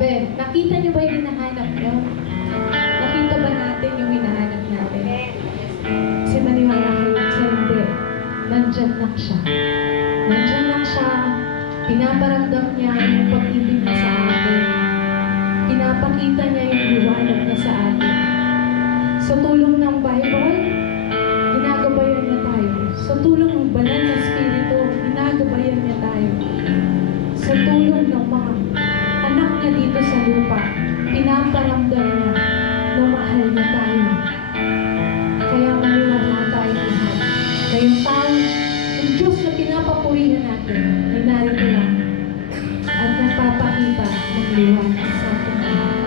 Sabi, nakita niyo ba yung hinahanap niyo? Nakita ba natin yung hinahanap natin? Kasi maniwala kayo sa hindi. Nandyan lang siya. Nandyan lang siya. Pinaparamdam niya yung pag-ibig niya sa atin. Pinapakita niya yung liwanag niya sa atin. Sa tulong ng Bible, ginagabayan niya tayo. Sa tulong ng banal na Espiritu, ginagabayan niya tayo. Sa tulong ng mga anak niya dito sa lupa, pinaparamdam niya na mahal niya tayo. Kaya maniwala tayo lahat na yung tao, yung Diyos na pinapapurihan natin, ay narito lang at nagpapakita ng liwanag sa ating lahat.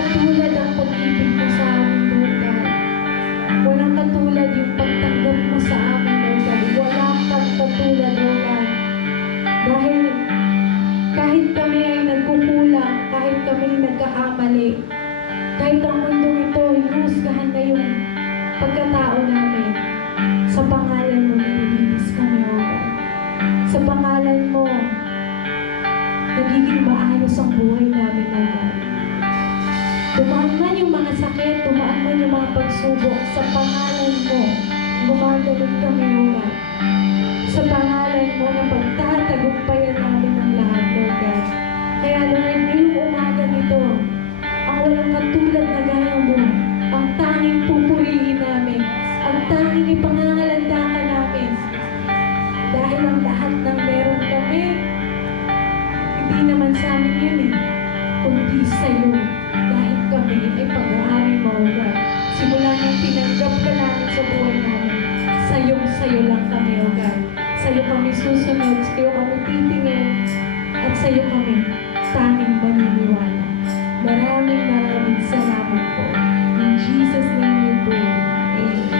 katulad ang pag-ibig mo sa amin, Lord God. Walang katulad yung pagtanggap mo sa amin, Lord God. Walang katulad, Lord God. Dahil kahit kami ay nagkukulang, kahit kami ay nagkakamali, kahit ang mundong ito, hinusgahan na yung pagkatao namin, sa pangalan mo, nililinis kami, O God. Sa pangalan mo, nagiging maayos ang buhay namin, O God. Dumaan man yung mga sakit, dumaan man yung mga pagsubok, sa pangalan mo, gumagaling kami, O God. Sa pangalan mo na pagtatagumpayan namin ang lahat, Lord God. Kaya Lord, ngayong umaga nito, ang walang katulad na gaya mo, ang tanging pupurihin namin, ang tanging ipangangalandakan namin. Dahil ang lahat ng meron kami, hindi naman sa amin yun kundi sa iyo. Dahil kami ay pag-aari mo, O God. Simula nang tinanggap ka namin sa buhay namin, sa'yo lang kami, O God. Sa'yo kami susunod, sa'yo kami titingin, at sa'yo kami tanging maniniwala. Maraming salamat po. In Jesus' name we pray. Amen.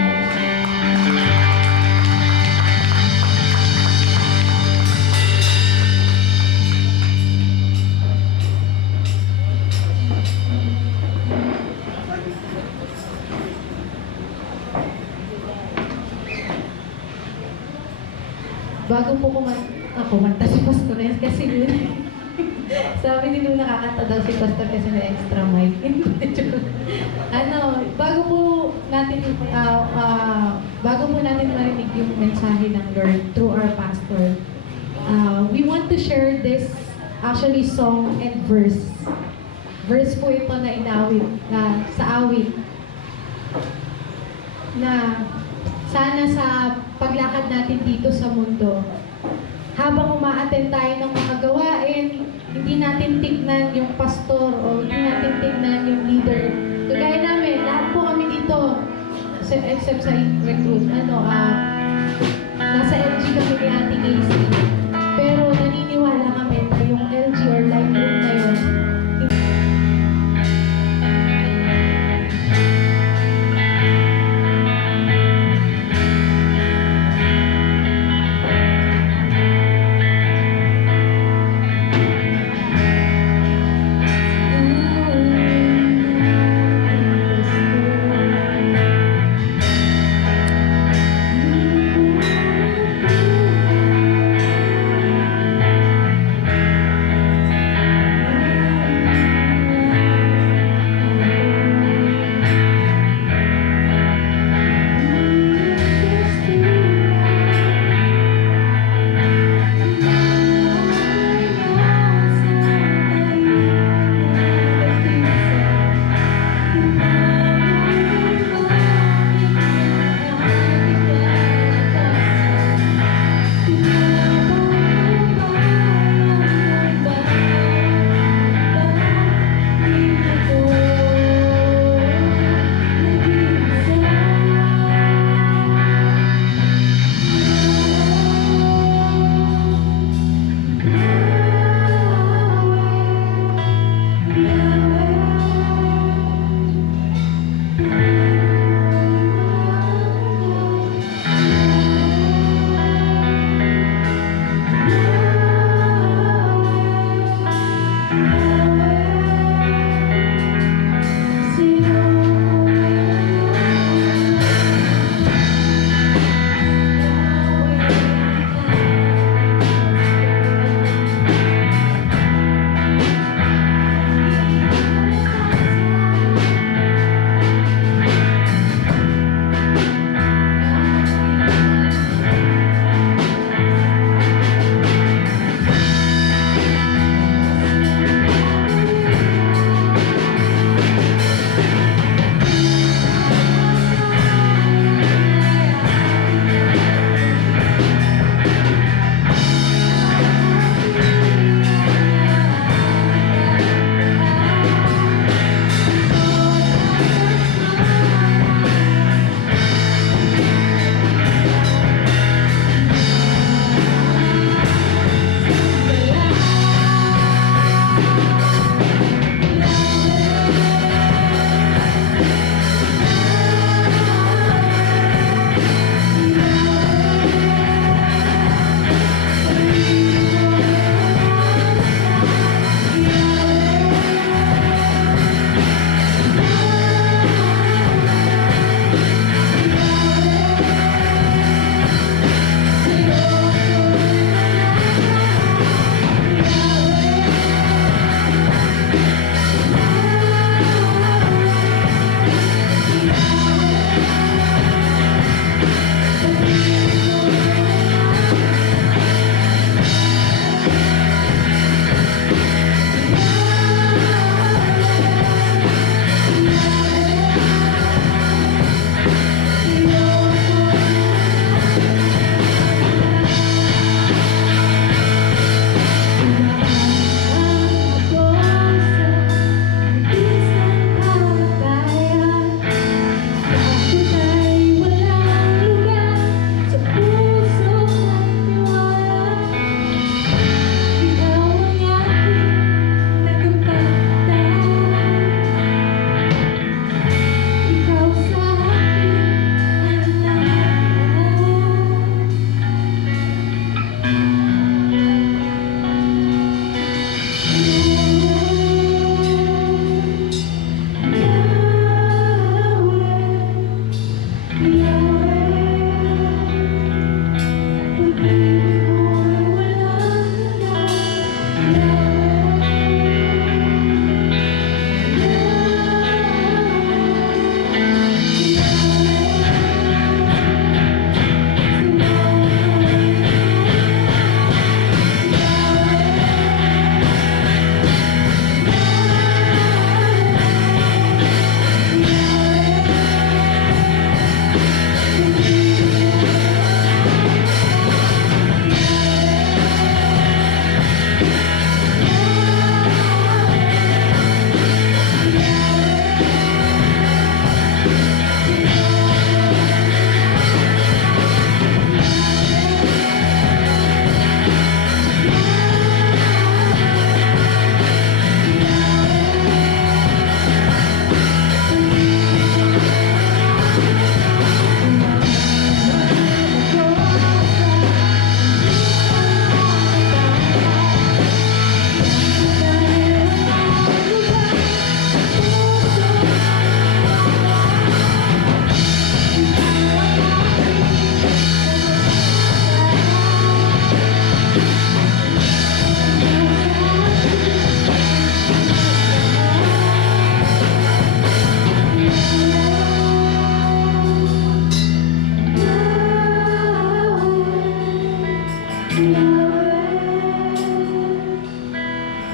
Bago po kumanta si Pastor kasi yun. Sabi ni Luna, nakakanta daw si Pastor kasi may extra mic. Bago po natin marinig yung mensahe ng Lord through our pastor, we want to share this actually song and verse. Verse po ito na inawit, sa awit, na sana sa paglakad natin dito sa mundo, habang umaattend tayo ng mga gawain, hindi natin tignan yung pastor o hindi natin tignan yung leader. Kagaya namin, lahat po kami dito, except sa recruit, nasa LG kami ni Ate Casey. Pero naniniwala kami na yung LG or life group na yun,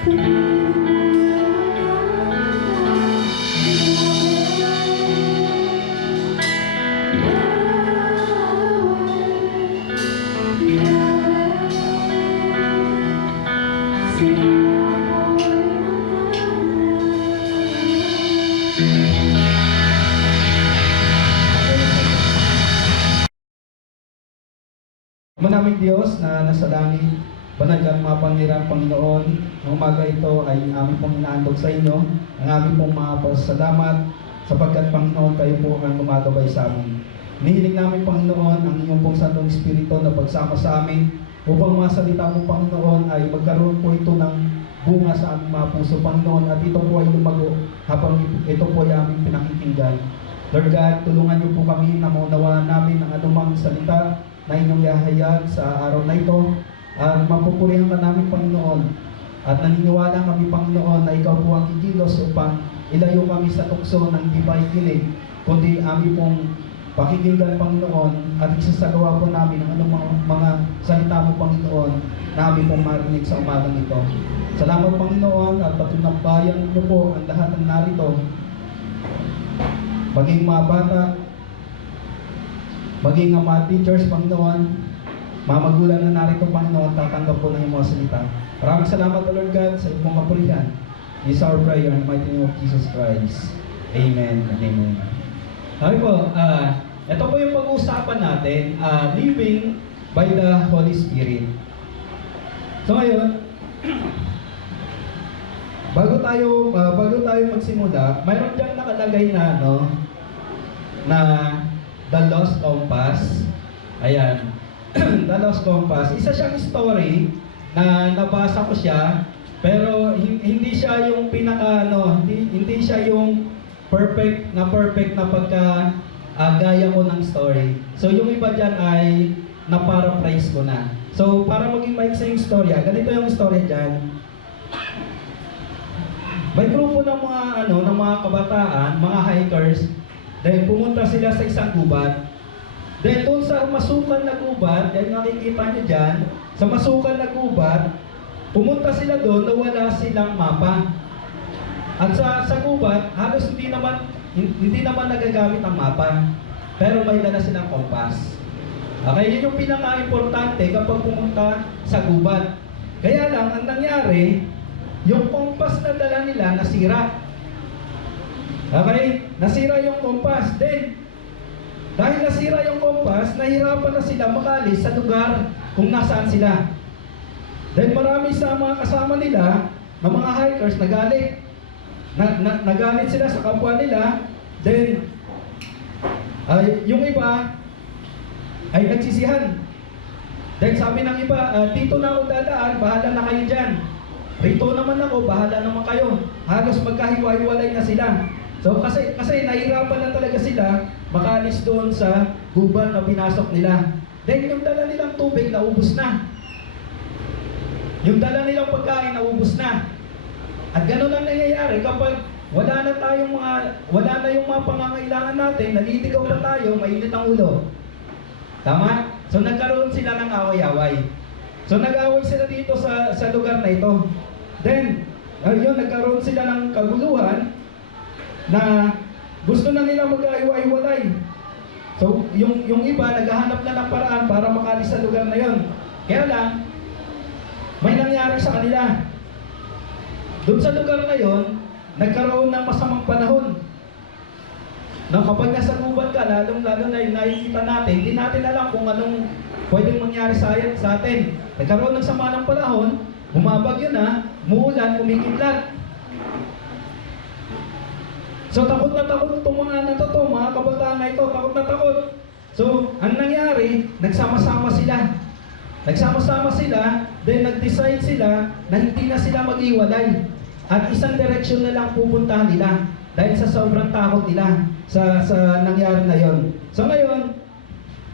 Manaming Diyos na nasa langit, banal kang mapangyarihan Panginoon, ng umaga ito ay aming pong inaandog sa inyo, ang aming pong mga pasalamat, sapagkat Panginoon kayo po ang gumagabay sa amin. Nihiling namin Panginoon ang inyong pong Santong Espiritu na pagsama sa amin, upang mga salita mo Panginoon ay magkaroon po ito ng bunga sa aming mga puso Panginoon, at ito po ay lumago habang ito po ay aming pinakikinggan. Lord God, tulungan niyo po kami na maunawaan namin ang anumang salita na inyong yahayag sa araw na ito, at mapupurihan ka namin Panginoon, at naniniwala kami Panginoon na ikaw po ang kikilos upang ilayo kami sa tukso ng di pakikinig, kundi aming pong pakikinggan Panginoon, at isasagawa po namin ang anumang mga salita mo Panginoon na aming pong marinig sa umagang ito. Salamat Panginoon, at patunakbayan niyo po ang lahat ng narito, maging mga bata, maging ang mga teachers, Panginoon, mga magulang na narito, Panginoon, tatanggap po ng iyong mga salita. Maraming salamat, Lord God, sa iyong kapurihan. This is our prayer in the mighty name of Jesus Christ. Amen and amen. Okay po, ito po yung pag-uusapan natin, living by the Holy Spirit. So ngayon, bago tayo magsimula, mayroon dyan nakalagay na, na The Lost Compass. Ayan. The Lost Compass. Isa siyang story na nabasa ko siya, pero hindi siya yung pinaka hindi siya yung perfect na pagka gaya ko ng story. So yung iba diyan ay na-paraphrase ko na. So para maging maiksi yung storya, ganito yung storya diyan. May grupo ng mga kabataan, mga hikers. Dahil pumunta sila sa isang gubat. Dahil doon sa masukal na gubat, dahil nakikita nyo dyan, sa masukal na gubat, pumunta sila doon na wala silang mapa. At sa gubat, halos hindi naman nagagamit ang mapa. Pero may dala silang kompas. Okay, yun yung pinaka-importante kapag pumunta sa gubat. Kaya lang, ang nangyari, yung kompas na dala nila nasira. Okay? Nasira yung kompas. Then, dahil nasira yung kompas, nahirapan na sila makalis sa lugar kung nasaan sila. Then marami sa mga kasama nila, na mga hikers, nagalit. Nagalit sila sa kapwa nila. Then, yung iba ay nagsisihan. Then sabi ng iba, dito na ako dadaan, bahala na kayo dyan. Rito naman ako, bahala naman kayo. Halos magkahiwa-hiwalay na sila. So kasi nahirapan na talaga sila makalis doon sa gubat na pinasok nila. Then yung dala nilang tubig naubos na. Yung dala nilang pagkain naubos na. At ganoon ang nangyayari kapag wala na yung mga pangangailangan natin, naliligaw na tayo, mainit ang ulo. Tama? So nagkaroon sila ng away-away. So nag-away sila dito sa lugar na ito. Then, nagkaroon sila ng kaguluhan na gusto na nila mag-iwa-iwalay. So, yung iba naghahanap na ng paraan para makalis sa lugar na yon. Kaya lang, may nangyari sa kanila. Doon sa lugar na yon, nagkaroon ng masamang panahon. Na kapag nasa gubat ka, lalong-lalo na yung nakikita natin, hindi natin alam kung anong pwedeng mangyari sa atin. Nagkaroon ng sama ng panahon, bumabagyo na, muulan, kumikidlat. So takot na takot itong mga kabataan na ito, takot na takot. So, ang nangyari, nagsama-sama sila. Nagsama-sama sila, then nag-decide sila na hindi na sila mag-iwalay. At isang direksyon na lang pupuntahan nila dahil sa sobrang takot nila sa nangyari na yon. So ngayon,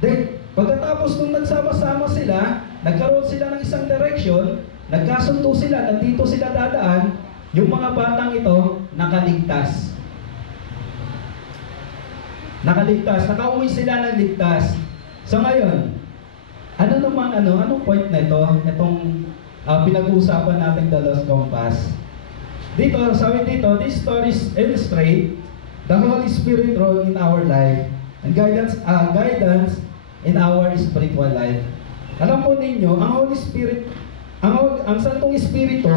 then, pagkatapos nung nagsama-sama sila, nagkaroon sila ng isang direksyon, nagkasundo sila, nandito sila dadaan, yung mga batang ito, nakaligtas. Nakauwi sila ng ligtas. So ngayon, anong point na ito? Itong pinag-uusapan natin the Lost Compass. Dito, sabi dito, these stories illustrate the Holy Spirit role in our life and guidance in our spiritual life. Alam po ninyo, ang Holy Spirit, ang Santong Espiritu,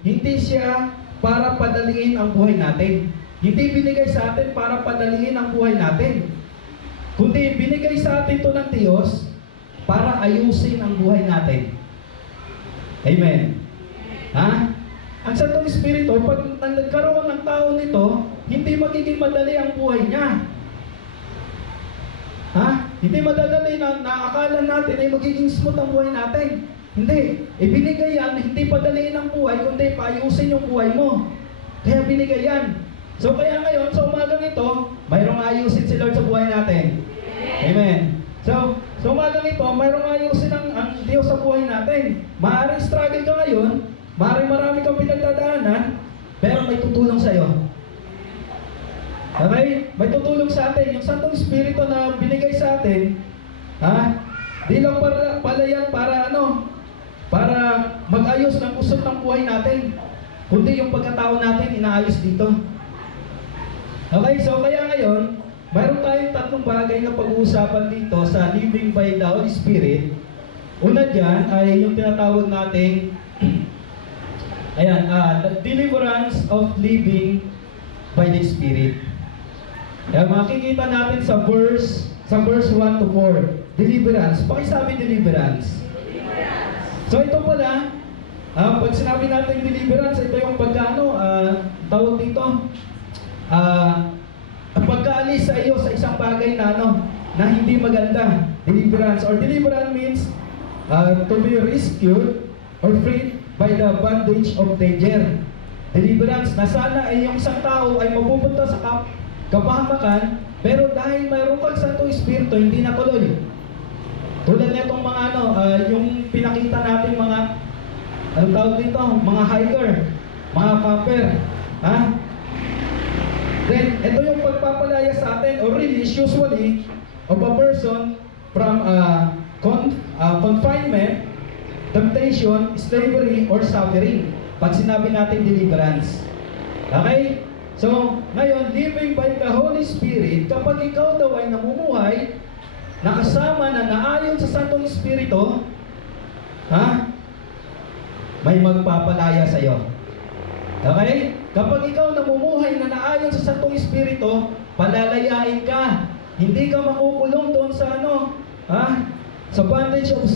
hindi siya para padaliin ang buhay natin. Hindi binigay sa atin para padaliin ang buhay natin. Kundi binigay sa atin ito ng Diyos para ayusin ang buhay natin. Amen. Ha? Ang Santong Espiritu, pag nagkaroon ng tao nito, hindi magiging madali ang buhay niya. Ha? Hindi madadali na akala natin ay magiging smooth ang buhay natin. Hindi. Ibinigay yan, hindi padaliin ang buhay, kundi paayusin yung buhay mo. Kaya binigay yan. So kaya ngayon, sa umagang ito, mayroong ayusin si Lord sa buhay natin. Amen. So umagang ito, mayroong ayusin ang Diyos sa buhay natin. Maaaring struggle ka ngayon, maaaring marami kang pinagdadaanan, pero may tutulong sa'yo. Okay? May tutulong sa atin. Yung Santong Espiritu na binigay sa atin, di lang pala yan para para mag-ayos ng usap ng buhay natin, kundi yung pagkatao natin inaayos dito. Okay? So kaya ngayon, mayroon tayong tatlong bagay na pag-uusapan dito sa Living by the Holy Spirit. Una dyan ay yung tinatawag nating the deliverance of living by the Spirit. Kaya makikita natin sa verse 1 to 4, deliverance. Pakisabi deliverance. So ito pala, pag sinabi natin deliverance, ito yung tawag dito, pagkaalis sa iyo sa isang bagay na hindi maganda. Deliverance means to be rescued or freed by the bondage of danger. Deliverance na sana ay yung isang tao ay mapupunta sa kapahamakan, pero dahil mayroon kang Santong Espiritu, hindi natuloy. Tulad nitong mga yung pinakita natin mga tawag dito, mga hiker, mga camper, Then, ito yung pagpapalaya sa atin or release usually of a person from confinement, temptation, slavery, or suffering. Pag sinabi natin deliverance. Okay? So, ngayon, living by the Holy Spirit, kapag ikaw daw ay namumuhay, nakasama na naayon sa Santong Espiritu, may magpapalaya sa iyo. Okay? Kapag ikaw namumuhay na naayon sa Santong Espiritu, palalayain ka. Hindi ka makukulong doon sa sa bondage of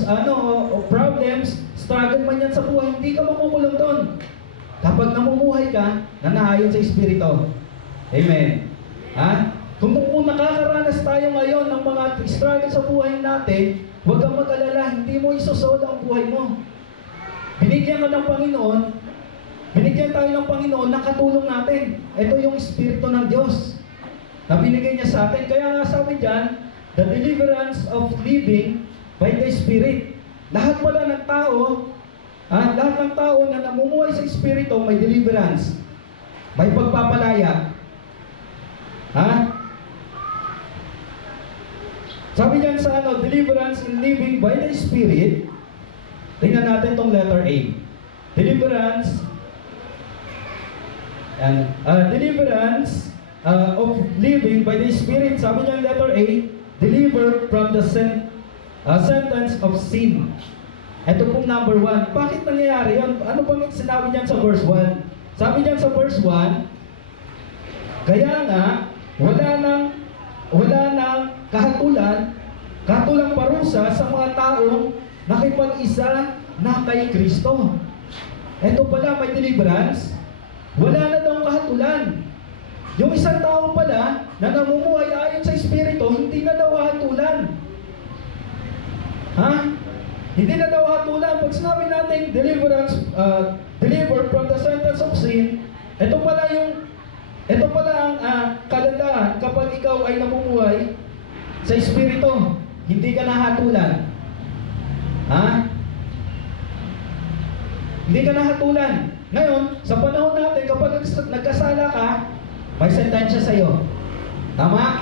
problems, struggle man yan sa buhay, hindi ka makukulong doon. Kapag namumuhay ka, na naayon sa Espiritu. Amen. Kung nakakaranas tayo ngayon ng mga struggle sa buhay natin, huwag kang mag-alala, hindi mo isusod ang buhay mo. Binigyan ka ng Panginoon, binigyan tayo ng Panginoon na katulong natin. Ito yung Espiritu ng Diyos na binigay niya sa atin. Kaya nga sabi dyan, the deliverance of living by the Spirit. Lahat pala ng tao, lahat ng tao na namumuhay sa Espiritu, may deliverance. May pagpapalaya. Sabi dyan sa deliverance in living by the Spirit, tingnan natin tong letter A. Deliverance of living by the Spirit. Sabi niya letter A, delivered from the sentence of sin. Ito pong number 1. Bakit nangyayari yun? Ano bang sinabi niyan sa verse 1? Sabi niyan sa verse 1, kaya nga, wala nang kahatulang parusa sa mga taong nakipag-isa na kay Kristo. Ito pala, may deliverance. Wala na daw kahatulan. Yung isang tao pala na namumuhay ayon sa Espiritu, hindi na daw hatulan. Hindi na daw hatulan. Pag sinabi natin deliverance, delivered from the sentence of sin, ito pala ang kagandahan kapag ikaw ay namumuhay sa Espiritu, hindi ka nahatulan. Hindi ka nahatulan. Ngayon, sa panahon natin, kapag nagkasala ka, may sentensya sa iyo. Tama?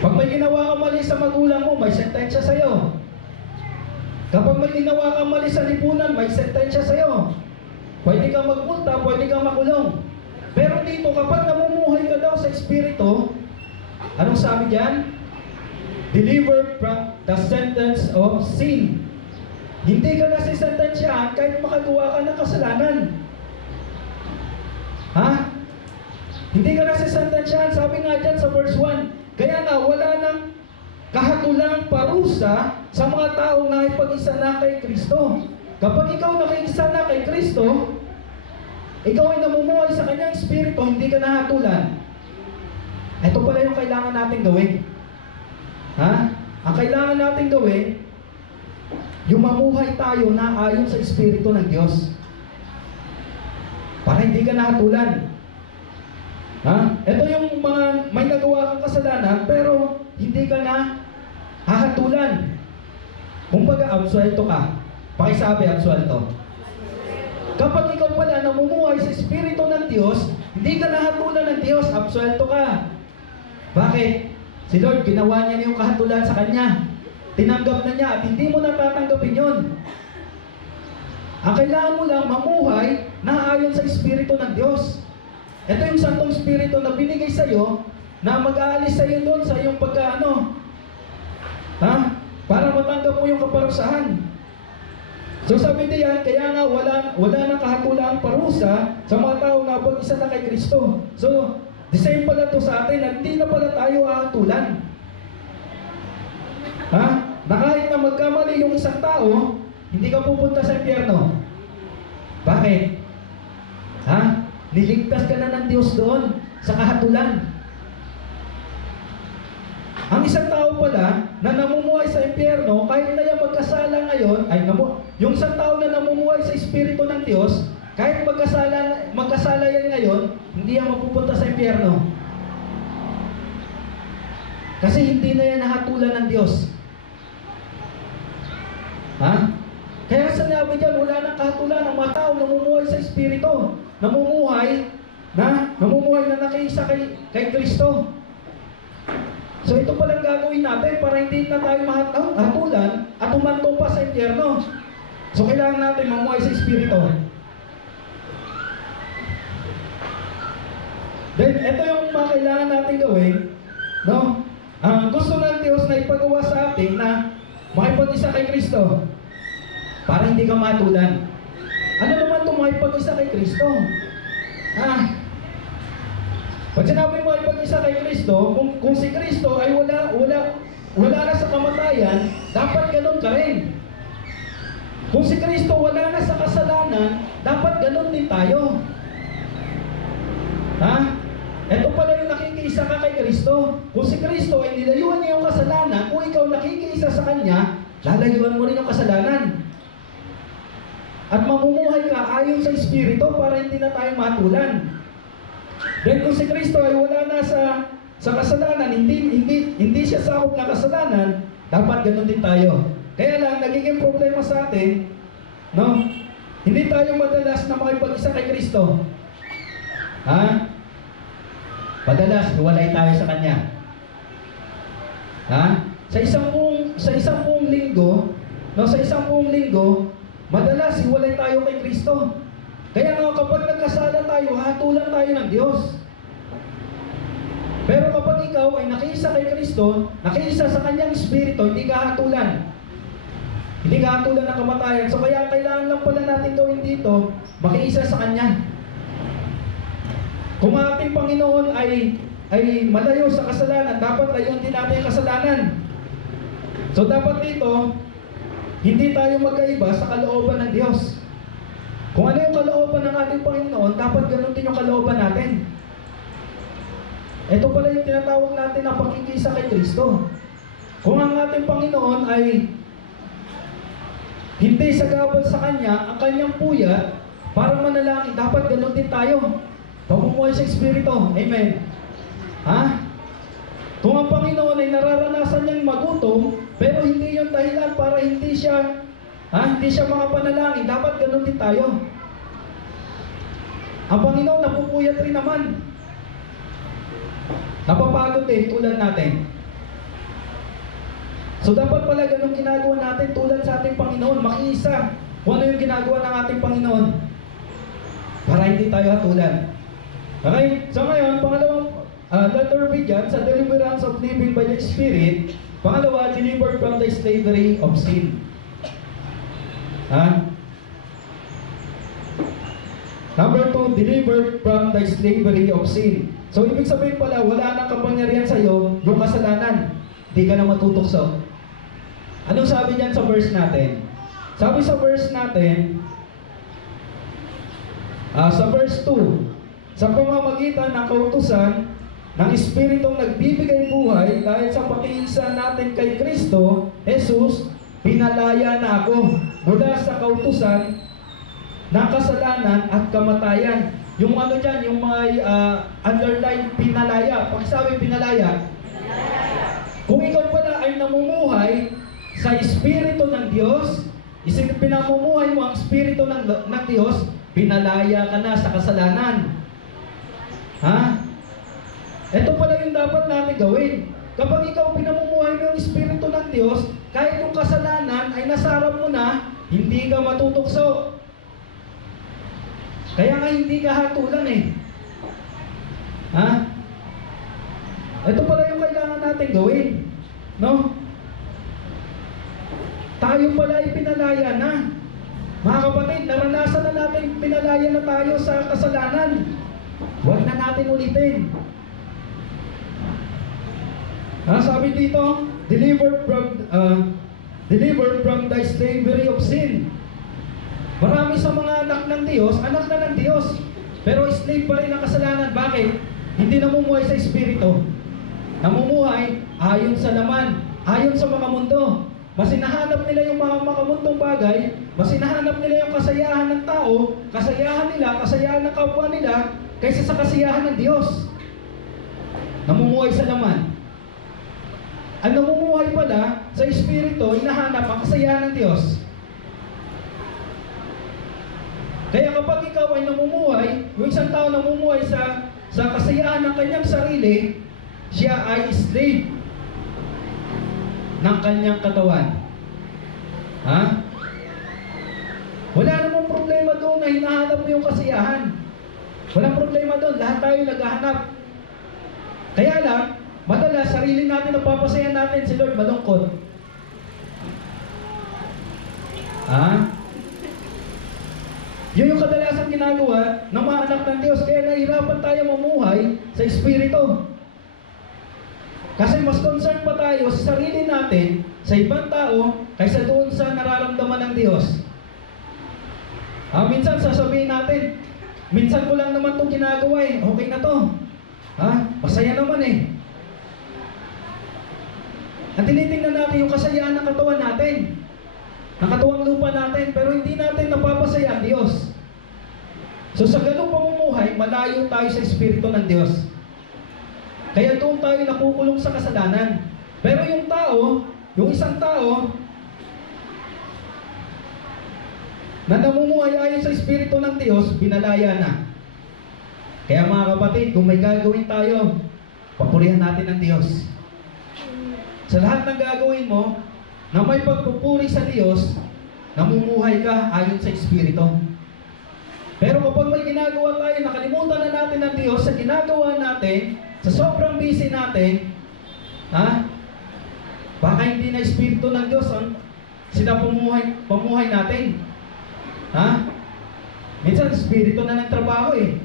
Pag may ginawa ka mali sa magulang mo, may sentensya sa iyo. Kapag may ginawa kang mali sa lipunan, may sentensya sa'yo. Pwede kang magmulta, pwede kang makulong. Pero dito, kapag namumuhay ka daw sa Espiritu, anong sabi diyan? Delivered from the sentence of sin. Hindi ka nasisentensyahan kahit makagawa ka ng kasalanan. Ha? Hindi ka nasisentensyahan. Sabi nga dyan sa verse 1, kaya nga wala nang kahatulang parusa sa mga taong nakipag-isa na kay Kristo. Kapag ikaw nakikisa na kay Kristo, ikaw ay namumuhay sa kanyang Espiritu, hindi ka nahatulan. Ito pala yung kailangan natin gawin. Ha? Ang kailangan natin gawin, yung mamuhay tayo na ayon sa Espiritu ng Diyos. Para hindi ka nahatulan. Ha? Ito yung mga may nagawa kang kasalanan, pero hindi ka na hahatulan. Kumbaga, absuelto ka. Pakisabi, absuelto. Kapag ikaw pala namumuhay sa Espiritu ng Diyos, hindi ka nahatulan ng Diyos, absuelto ka. Bakit? Si Lord, ginawa niya yung kahatulan sa Kanya. Tinanggap na niya at hindi mo natatanggapin yun. Ang kailangan mo lang mamuhay na ayon sa Espiritu ng Diyos. Ito yung Santong Espiritu na binigay sa iyo, na mag-aalis sa iyo doon sa iyong pagkaano. Ha? Para matanggap mo yung kaparusahan. So sabi diyan, kaya nga wala nang kahatulang parusa sa mga tao na pag-isa na kay Kristo. So, the same pala to sa atin, na hindi na pala tayo hahatulan. Ha? Na kahit na magkamali yung isang tao, hindi ka pupunta sa impyerno. Bakit? Ha? Niligtas ka na ng Diyos doon sa kahatulan. Ang isang tao pala na namumuhay sa impyerno, kahit na yung magkasala ngayon, yung isang tao na namumuhay sa Espiritu ng Diyos, kahit magkasala yan ngayon, hindi yan mapupunta sa impyerno. Kasi hindi na yan nahatulan ng Diyos. Ha? Kaya sinabi dyan, wala nang kahatulan ng mga tao namumuhay sa Espiritu. Namumuhay na nakiisa kay Kristo. So ito palang gagawin natin para hindi na tayo mahatulan at humantong pa sa impyerno. So kailangan natin mamuhay sa Espiritu. Then, ito yung mga kailangan natin gawin. No? Gusto ng Diyos na ipagawa sa atin na makipag-isa kay Kristo para hindi ka mahatulan. Ano naman itong makipag-isa kay Kristo? Pag sinabi mo makipag-isa kay Kristo, kung si Kristo ay wala na sa kamatayan, dapat ganun ka rin. Kung si Kristo wala na sa kasalanan, dapat ganun din tayo. Ito pala yung nakikiisa ka kay Kristo. Kung si Kristo ay nilayuan niya yung kasalanan, kung ikaw nakikiisa sa Kanya, lalayuan mo rin yung kasalanan. At mamumuhay ka ayon sa Espiritu para hindi na tayo matulan. Then kung si Kristo ay wala na sa kasalanan, hindi siya sakop na kasalanan, dapat ganun din tayo. Kaya lang, nagiging problema sa atin, no? Hindi tayo madalas na makipag-isa kay Kristo. Madalas, hiwalay tayo sa Kanya. Sa isang buong linggo, madalas hiwalay tayo kay Kristo. Kaya nga kapag nagkasala tayo, hatulan tayo ng Diyos. Pero kapag ikaw ay nakiisa kay Kristo, nakiisa sa Kanyang Espiritu, hindi ka hatulan. Hindi ka hatulan ng kamatayan. So kaya kailangan lang pala natin gawin dito, makiisa sa Kanya. Kung ang ating Panginoon ay malayo sa kasalanan, dapat layuan din natin yung kasalanan. So dapat dito, hindi tayo magkaiba sa kalooban ng Diyos. Kung ano yung kalooban ng ating Panginoon, dapat ganun din yung kalooban natin. Ito pala yung tinatawag natin na pakikisa kay Kristo. Kung ang ating Panginoon ay hindi sagabal sa Kanya, ang Kanyang puyat, para manalangin, dapat ganun din tayo. Pamumuhay sa Espiritu. Amen. Kung ang Panginoon ay nararanasan niyang magutom, pero hindi yung dahilan para hindi siya makapanalangin, dapat ganun din tayo. Ang Panginoon napupuyat rin naman. Napapagod din tulad natin. So dapat pala ganun ginagawa natin tulad sa ating Panginoon, makiisa. Kung ano yung ginagawa ng ating Panginoon, para hindi tayo hatulan. Okay? So ngayon, pangalawang letter B dyan, sa deliverance of living by the Spirit. Pangalawa, delivered from the slavery of sin. Ha? Number 2, delivered from the slavery of sin. So ibig sabihin pala, wala nang kapangyarihan sa iyo yung kasalanan. Hindi ka na matutokso. Anong sabi niyan sa verse natin? Sabi sa verse natin, sa verse 2, sa pamamagitan ng kautusan ng Espiritong nagbibigay buhay dahil sa pakikiisa natin kay Kristo, Jesus, pinalaya na ako mula sa kautusan ng kasalanan at kamatayan. Yung ano dyan, yung mga underline pinalaya. Pag sabi pinalaya, kung ikaw pala ay namumuhay sa Espiritu ng Diyos, pinamumuhay mo ang Espiritu ng Diyos, pinalaya ka na sa kasalanan. Ha? Ito pala yung dapat natin gawin. Kapag ikaw pinamumuhay mo yung Espiritu ng Diyos, kahit yung kasalanan ay nasarap mo na, hindi ka matutokso. Kaya nga hindi ka hatulan eh. Ha? Ito pala yung kailangan natin gawin. No? Tayo pala ay pinalaya na. Mga kapatid, naranasan na natin pinalaya na tayo sa kasalanan. Huwag na natin ulitin. Sabi dito, delivered from the slavery of sin. Marami sa mga anak ng Diyos, anak na ng Diyos, pero slave pa rin ang kasalanan. Bakit? Hindi namumuhay sa Espiritu. Namumuhay ayon sa laman, ayon sa mga mundo. Mas hinahanap nila yung mga makamundong bagay, mas hinahanap nila yung kasayahan ng tao, kasayahan nila, kasayahan ng kapwa nila, kaysa sa kasiyahan ng Diyos. Namumuhay sa laman. Ang namumuhay pala sa Espiritu, hinahanap ang kasayahan ng Diyos. Kaya kapag ikaw ay namumuhay, yung isang tao namumuhay sa kasayahan ng kanyang sarili, siya ay slave ng kanyang katawan. Ha? Wala namang problema doon na hinahanap mo yung kasiyahan. Walang problema doon. Lahat tayo naghahanap. Kaya lang, madalas, sarili natin napapasayan natin si Lord malungkot. Ha? Yun yung kadalasan ginagawa ng mga anak ng Diyos. Kaya nahihirapan tayo mamuhay sa Espiritu. Kasi mas concerned pa tayo sa sarili natin, sa ibang tao, kaysa doon sa nararamdaman ng Diyos. Minsan sasabihin natin, minsan ko lang naman itong ginagawa eh, okay na to. Masaya naman eh. At tinitingnan natin yung kasayaan ng katawan natin, ng katawang lupa natin, pero hindi natin napapasaya ang Diyos. So sa ganung pamumuhay, malayo tayo sa Espiritu ng Diyos. Kaya doon tayo nakukulong sa kasalanan. Pero yung tao, yung isang tao, na namumuhay ayon sa Espiritu ng Diyos, pinalaya na. Kaya mga kapatid, kung may gagawin tayo, papurihan natin ang Diyos. Sa lahat ng gagawin mo, na may pagpupuri sa Diyos, namumuhay ka ayon sa Espiritu. Pero kapag may ginagawa tayo, nakalimutan na natin ang Diyos sa ginagawa natin, sa sobrang busy natin, baka hindi na Espiritu ng Diyos ang pamuhay natin. Minsan Espiritu na ng trabaho eh.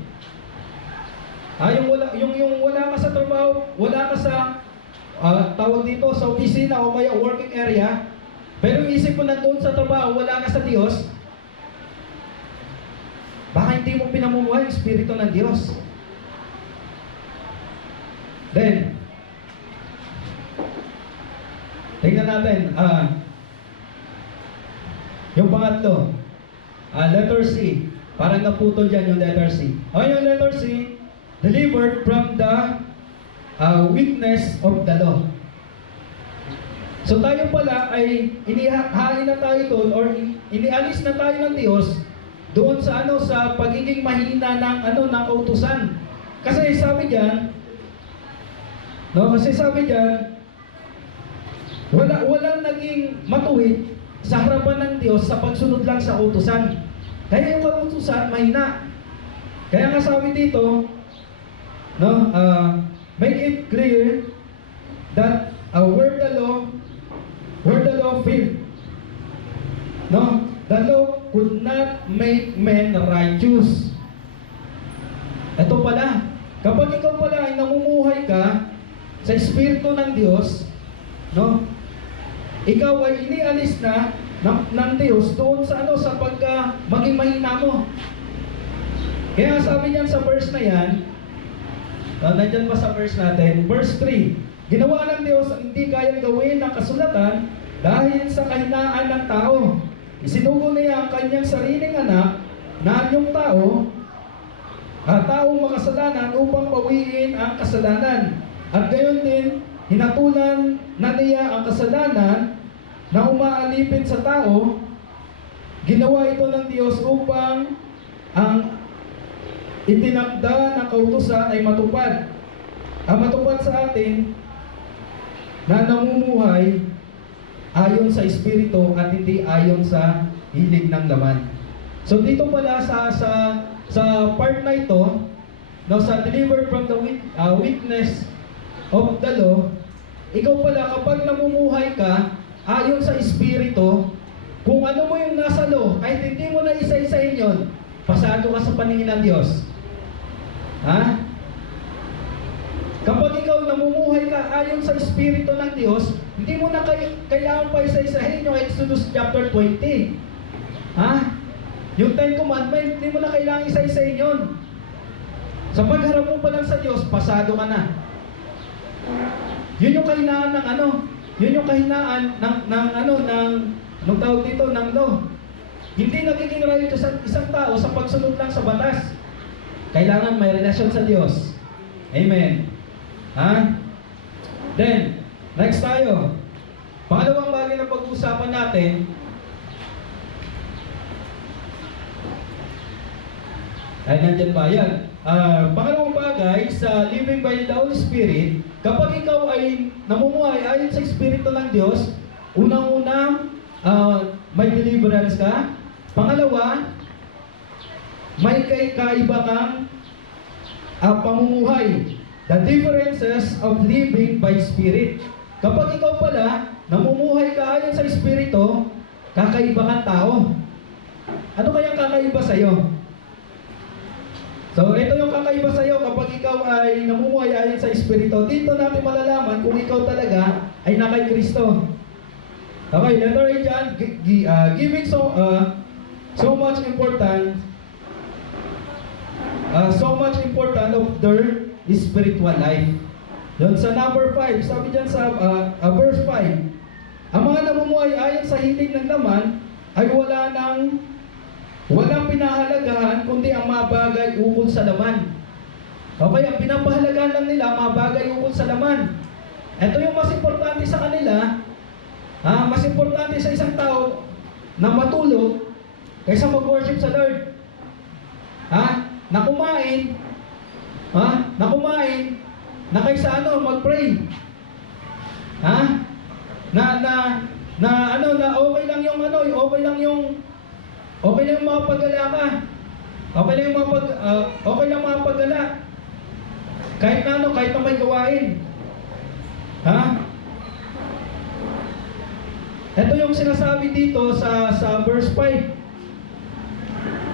Yung wala ka sa trabaho, wala ka sa tawag dito sa opisina o kaya working area, pero yung isip mo na doon sa trabaho, wala ka sa Diyos, baka hindi mo pinamumuhay ang Espiritu ng Diyos. Then, tingnan natin, yung pangatlo, letter C. Parang naputol dyan yung letter C. Yung letter C, delivered from the weakness of the law. So tayo pala ay inihain na tayo doon or inialis na tayo ng Diyos doon sa sa pagiging mahina ng kautusan. Kasi sabi diyan, Walang naging matuwid sa harapan ng Diyos sa pagsunod lang sa utusan. Kaya yung utusan, mahina. Kaya nga sabi dito, no, make it clear that where the law failed, no, the law could not make men righteous. Ito pala, kapag ikaw pala ay namumuhay ka sa Espiritu ng Diyos, no, ikaw ay inialis na ng Diyos doon sa sa pagka maging mahina mo. Kaya sabi niyan sa verse na yan, nandyan pa sa verse natin, verse 3, ginawa ng Diyos ang hindi kayang gawin ng kasulatan dahil sa kahinaan ng tao. Isinugo niya ang kanyang sariling anak na anyong taong makasalanan upang pawiin ang kasalanan. At gayon din, hinatulan na niya ang kasalanan na umaalipin sa tao. Ginawa ito ng Diyos upang ang itinakda na kautusan ay matupad. Ang matupad sa atin na namumuhay ayon sa Espiritu at hindi ayon sa hilig ng laman. So dito pala sa part na ito, no, sa delivered from the weakness of the law, ikaw pala kapag namumuhay ka ayon sa Espiritu, kung ano mo yung nasa law, kahit hindi mo na isa-isahin yun, pasado ka sa paningin ng Diyos. Ha? Kapag ikaw namumuhay ka ayon sa Espiritu ng Diyos, hindi mo na kailangan pa isa-isahin yung Exodus chapter 20. Ha? Yung 10 Commandments, hindi mo na kailangan isa-isahin yun. Sa pagharap mo pa lang sa Diyos, pasado ka na. Yun yung kahinaan ng yun yung kahinaan ng tawag dito, ng law. Hindi nagiging righteous isang tao sa pagsunod lang sa batas. Kailangan may relasyon sa Diyos. Amen. Ha? Then, next tayo. Pangalawang bagay na pag-uusapan natin, ay nandyan ba yan? Pangalawang bagay sa living by the Holy Spirit, kapag ikaw ay namumuhay ayon sa Espiritu ng Diyos, unang-unang may deliverance ka. Pangalawa, may kaiba kang pamumuhay. The differences of living by Spirit. Kapag ikaw pala namumuhay ka ayon sa Espiritu, kakaiba kang tao. Ano kayang kakaiba sa'yo? So, ito yung kakaiba sa'yo kapag ikaw ay namumuhay ayon sa Espiritu. Dito natin malalaman kung ikaw talaga ay na kay Kristo. Okay, letter A dyan, giving so much important of their spiritual life. Doon sa number 5, sabi dyan sa verse 5, ang mga namumuhay ayon sa hilig ng laman ay walang pinahalagahan kundi ang mga bagay ukol sa laman. Okay, ang pinapahalagahan lang nila mga bagay ukol sa laman. Ito yung mas importante sa kanila. Mas importante sa isang tao na matulog kaysa mag-worship sa Lord. Na kumain, na kaysa mag-pray. Na okay lang yung mapagala ka. Okay lang mapagala. Kahit na may gawain. Ito yung sinasabi dito sa verse 5.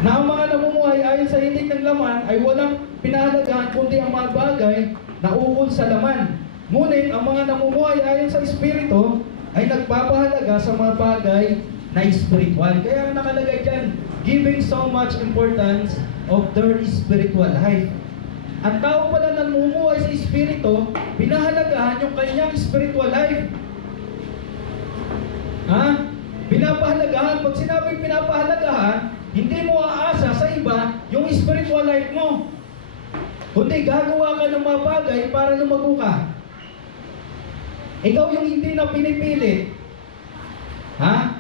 Na ang mga namumuhay ayon sa hilig ng laman ay walang pinahalagahan kundi ang mga bagay na ukol sa laman. Ngunit ang mga namumuhay ayon sa Espiritu ay nagpapahalaga sa mga bagay na spiritual. Kaya ang nakalagay dyan, giving so much importance of their spiritual life. Ang tao pala na namumuhay sa Espiritu, pinahalagahan yung kanyang spiritual life. Pinapahalagahan. Pag sinabing pinapahalagahan, hindi mo aasa sa iba yung spiritual life mo. Kundi gagawa ka ng mga bagay para lumago ka. Ikaw yung hindi na pinipilit.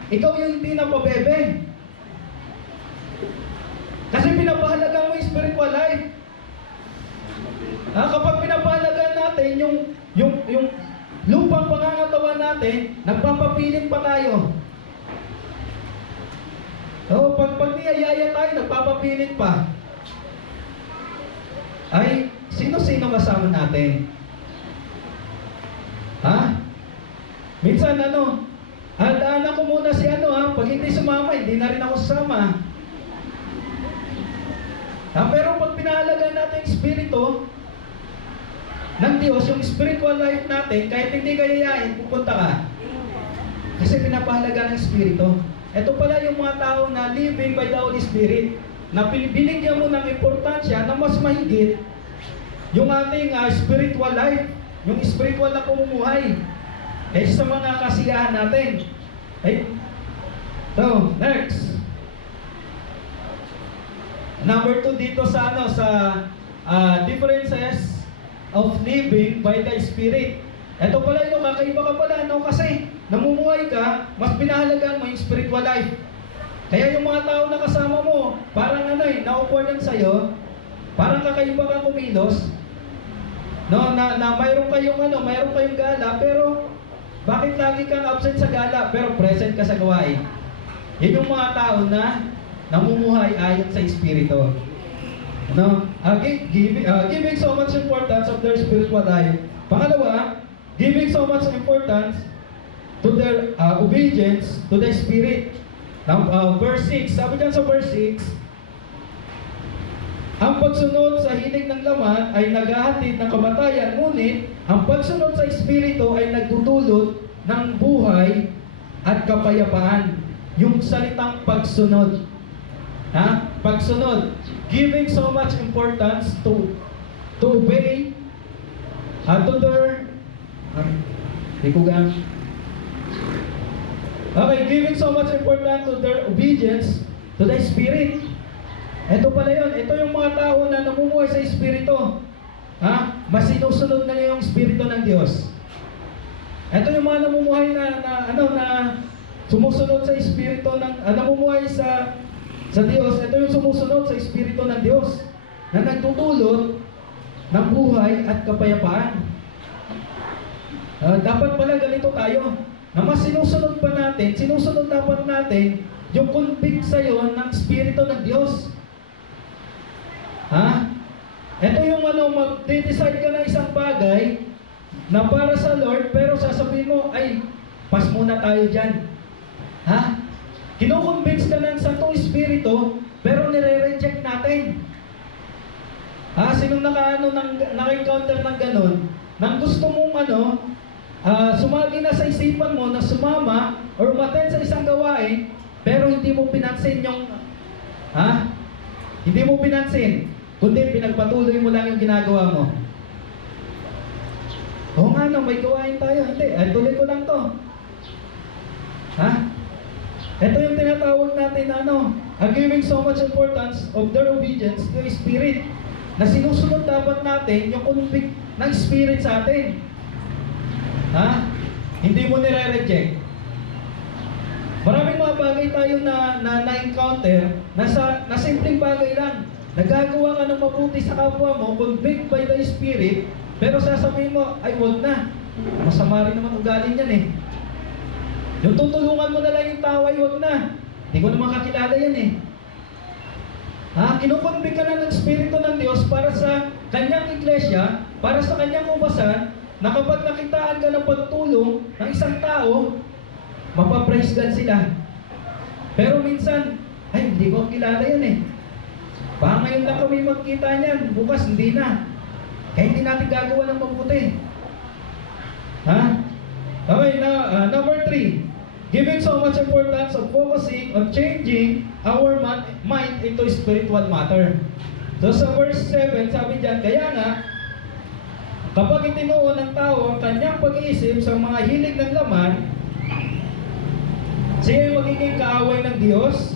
Ikaw yung hindi na pabebe. Kasi pinapahalaga mo yung spiritual life. Kapag pinapahalaga natin yung lupang pangangatawan katawan natin, nagpapapilit pa tayo. O, pag niyayaya tayo, nagpapapilit pa. Ay, sino-sino kasama natin? Ha? Minsan daanan ko muna si pag hindi sumama, hindi na rin ako sasama. Pero pag pinahalagan natin yung Espiritu ng Diyos, yung spiritual life natin, kahit hindi ka yayain, pupunta ka. Kasi pinapahalaga ng Espiritu. Ito pala yung mga tao na living by the Holy Spirit, na binigyan mo ng importansya na mas mahigit yung ating spiritual life, yung spiritual na pamumuhay, sa mga kasiyahan natin. So, next. Number 2 dito sa differences of living by the Spirit. Ito pala kakaiba ka pala, kasi namumuhay ka, mas pinahalagaan mo yung spiritual life. Kaya yung mga tao na kasama mo, parang na-awkward yan sa'yo, parang kakaiba kang kumilos, na mayroon kayong gala, pero bakit lagi kang absent sa gala, pero present ka sa gawain? Yan yung mga tao na namumuhay ayon sa Espiritu. Giving so much importance of their spiritual life. Pangalawa, giving so much importance to their obedience to the Spirit. Verse 6, sabi dyan sa verse 6, ang pagsunod sa hilig ng laman ay naghahatid ng kamatayan, ngunit ang pagsunod sa Espiritu ay nagdudulot ng buhay at kapayapaan. Yung salitang pagsunod. Pagsunod. Giving so much importance to obey to their giving so much importance to their obedience to the Spirit. Ito pala yun. Ito yung mga tao na namumuhay sa Espiritu. Mas sinusunod na yung Espiritu ng Diyos. Ito yung mga namumuhay na sumusunod sa Espiritu namumuhay sa Diyos. Ito yung sumusunod sa Espiritu ng Diyos na nagtutulot ng buhay at kapayapaan. Dapat pala ganito tayo. Na mas sinusunod dapat natin yung convict sa'yo ng Espiritu ng Diyos. Ito yung mag-decide ka na isang bagay na para sa Lord, pero sasabihin mo, ay, pas muna tayo dyan. Kinukonvince ka ng Santong Espiritu, pero nire-reject natin. Sinong naka-encounter ng ganun, nang gusto mong sumagi na sa isipan mo na sumama or umattend sa isang gawain, pero hindi mo pinansin kundi pinagpatuloy mo lang yung ginagawa mo. Oo nga may gawain tayo. Hindi, tuloy ko lang to. Ito yung tinatawag natin giving so much importance of their obedience to the Spirit. Na sinusunod dapat natin yung convict ng Spirit sa atin. Hindi mo nire-reject. Maraming mga bagay tayo na-encounter na simpleng bagay lang. Nagagawa ka ng mabuti sa kapwa mo, convict by the Spirit, pero sasabihin mo, ay wag na. Masama rin naman ugali niyan Yung tutulungan mo na lang yung tao, ay wag na. Hindi ko naman kakilala yan Kinukonvict ka na ng Espiritu ng Diyos para sa kanyang iglesia, para sa kanyang ubasan, na kapag nakitaan ka ng pagtulong ng isang tao, mapapraise God sila. Pero minsan, ay hindi ko kilala yan baka ngayon lang kami magkita niyan, bukas hindi na. Kaya hindi natin gagawa ng mabuti. Okay, number 3. Giving so much importance of focusing on changing our mind into spiritual matter. So sa verse 7, sabi diyan, kaya nga, kapag itinuon ng tao ang kanyang pag-iisip sa mga hilig ng laman, siya ay magiging kaaway ng Diyos,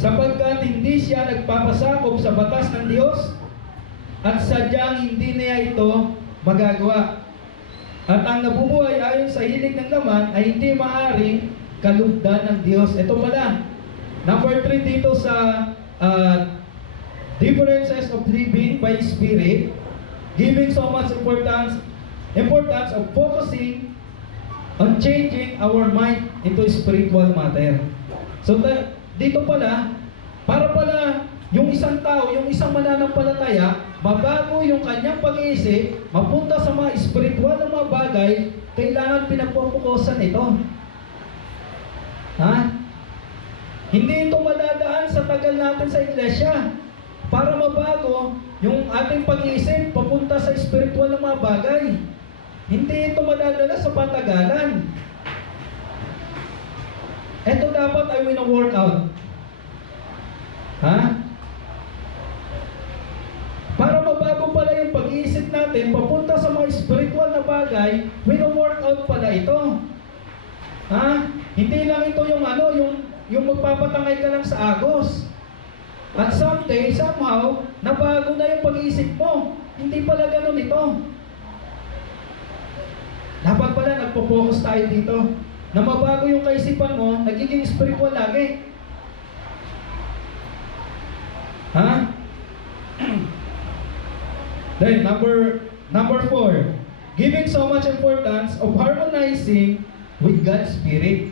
sapagkat hindi siya nagpapasakop sa batas ng Diyos at sadyang hindi niya ito magagawa. At ang nabubuhay ayon sa hilig ng laman ay hindi maaaring kalugdan ng Diyos. Ito pala, number 3 dito sa differences of living by Spirit, giving so much importance of focusing on changing our mind into spiritual matter. So dito pala, para pala yung isang tao, yung isang mananampalataya, mabago yung kanyang pag-iisip, mapunta sa mga spiritual na mga bagay, kailangan pinagpupukusan ito. Ha? Hindi ito madadaan sa tagal natin sa iglesia. Para mabago yung ating pag-iisip, papunta sa spiritual na mga bagay. Hindi ito madadala sa patagalan. Ito dapat ay wino-work out. Ha? Para mabago pala yung pag-iisip natin, papunta sa mga spiritual na bagay, wino-work out pala ito. Ha? Hindi lang ito yung yung magpapatangay ka lang sa agos. At someday, somehow, nabago na yung pag-iisip mo. Hindi pala ganun ito. Dapat pala nagpo-focus tayo dito. Na mabago yung kaisipan mo, nagiging spiritual lagi. Ha? Then, number 4. Giving so much importance of harmonizing with God's Spirit.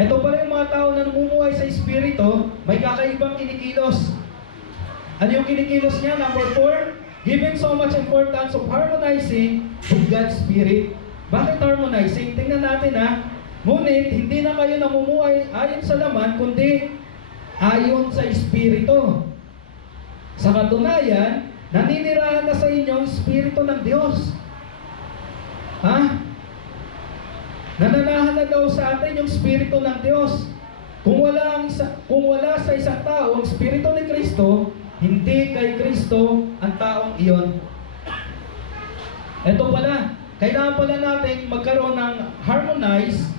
Ito pala yung mga tao na namumuhay sa Espiritu, may kakaibang kinikilos. Ano yung kinikilos niya? Number 4, giving so much importance of harmonizing with God's Spirit. Bakit harmonizing? Tingnan natin ha. Ngunit, hindi na kayo namumuhay ayon sa laman, kundi ayon sa Espiritu. Sa katunayan, naninirahan na sa inyo ang Espiritu ng Diyos. Ha? Nananahan na daw sa atin yung Espiritu ng Diyos. Kung wala sa isang tao ang Espiritu ni Kristo, hindi kay Kristo ang taong iyon. Ito pala, kailangan pala natin magkaroon ng harmonize,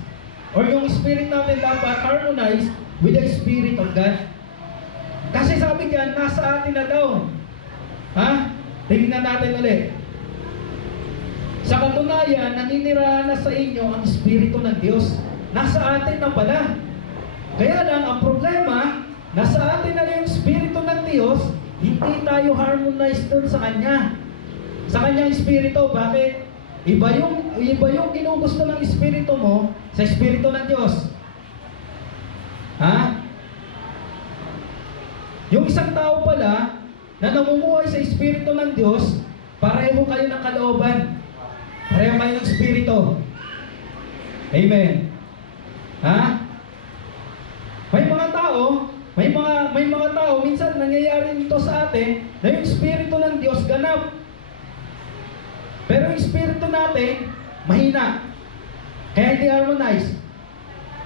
or yung spirit natin dapat harmonize with the Spirit of God. Kasi sabi diyan, nasa atin na daw. Ha? Tingnan natin ulit. Sa katunayan, naninirahan na sa inyo ang Espiritu ng Diyos. Nasa atin na pala. Kaya lang, ang problema, nasa atin na yung Espiritu ng Diyos, hindi tayo harmonize dun sa Kanya. Sa Kanyang Espiritu. Bakit? Iba yung ginugusto ng Espiritu mo sa Espiritu ng Diyos. Ha? Yung isang tao pala na namumuhay sa Espiritu ng Diyos, pareho kayo ng kalooban. Pareho kayo ng Espiritu. Amen. Ha? May mga tao, minsan nangyayari ito sa atin, na yung Espiritu ng Diyos ganap. Pero yung Espiritu natin, mahina. Kaya hindi harmonize.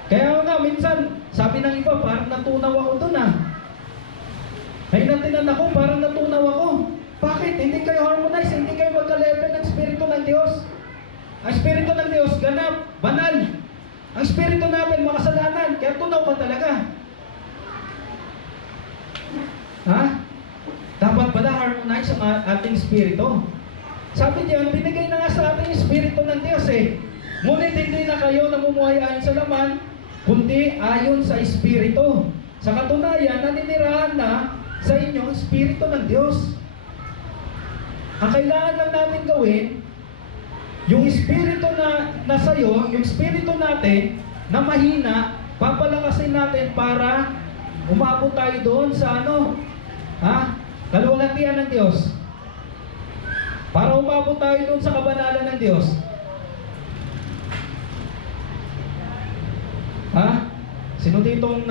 Kaya nga, minsan, sabi ng iba, parang natunaw ako doon ah. Kaya natinan ako, parang natunaw ako. Bakit? Hindi kayo harmonize, hindi kayo magka-level ng Espiritu ng Diyos. Ang Espiritu ng Diyos, ganap, banal. Ang Espiritu natin, makasalanan, kaya tunaw ka talaga. Ha? Dapat pala harmonize ang ating Espiritu. Sabi diyan, binigay na nga sa atin yung Espiritu ng Diyos eh. Ngunit hindi na kayo namumuhay ayon sa laman, kundi ayon sa Espiritu. Sa katunayan, naninirahan na sa inyo ang Espiritu ng Diyos. Ang kailangan lang natin gawin, yung Espiritu na nasa iyo, yung Espiritu natin na mahina, papalakasin natin para umabot tayo doon sa kaluwalhatian ng Diyos. Para umabot tayo doon sa kabanalan ng Diyos. Ha? Sino ditong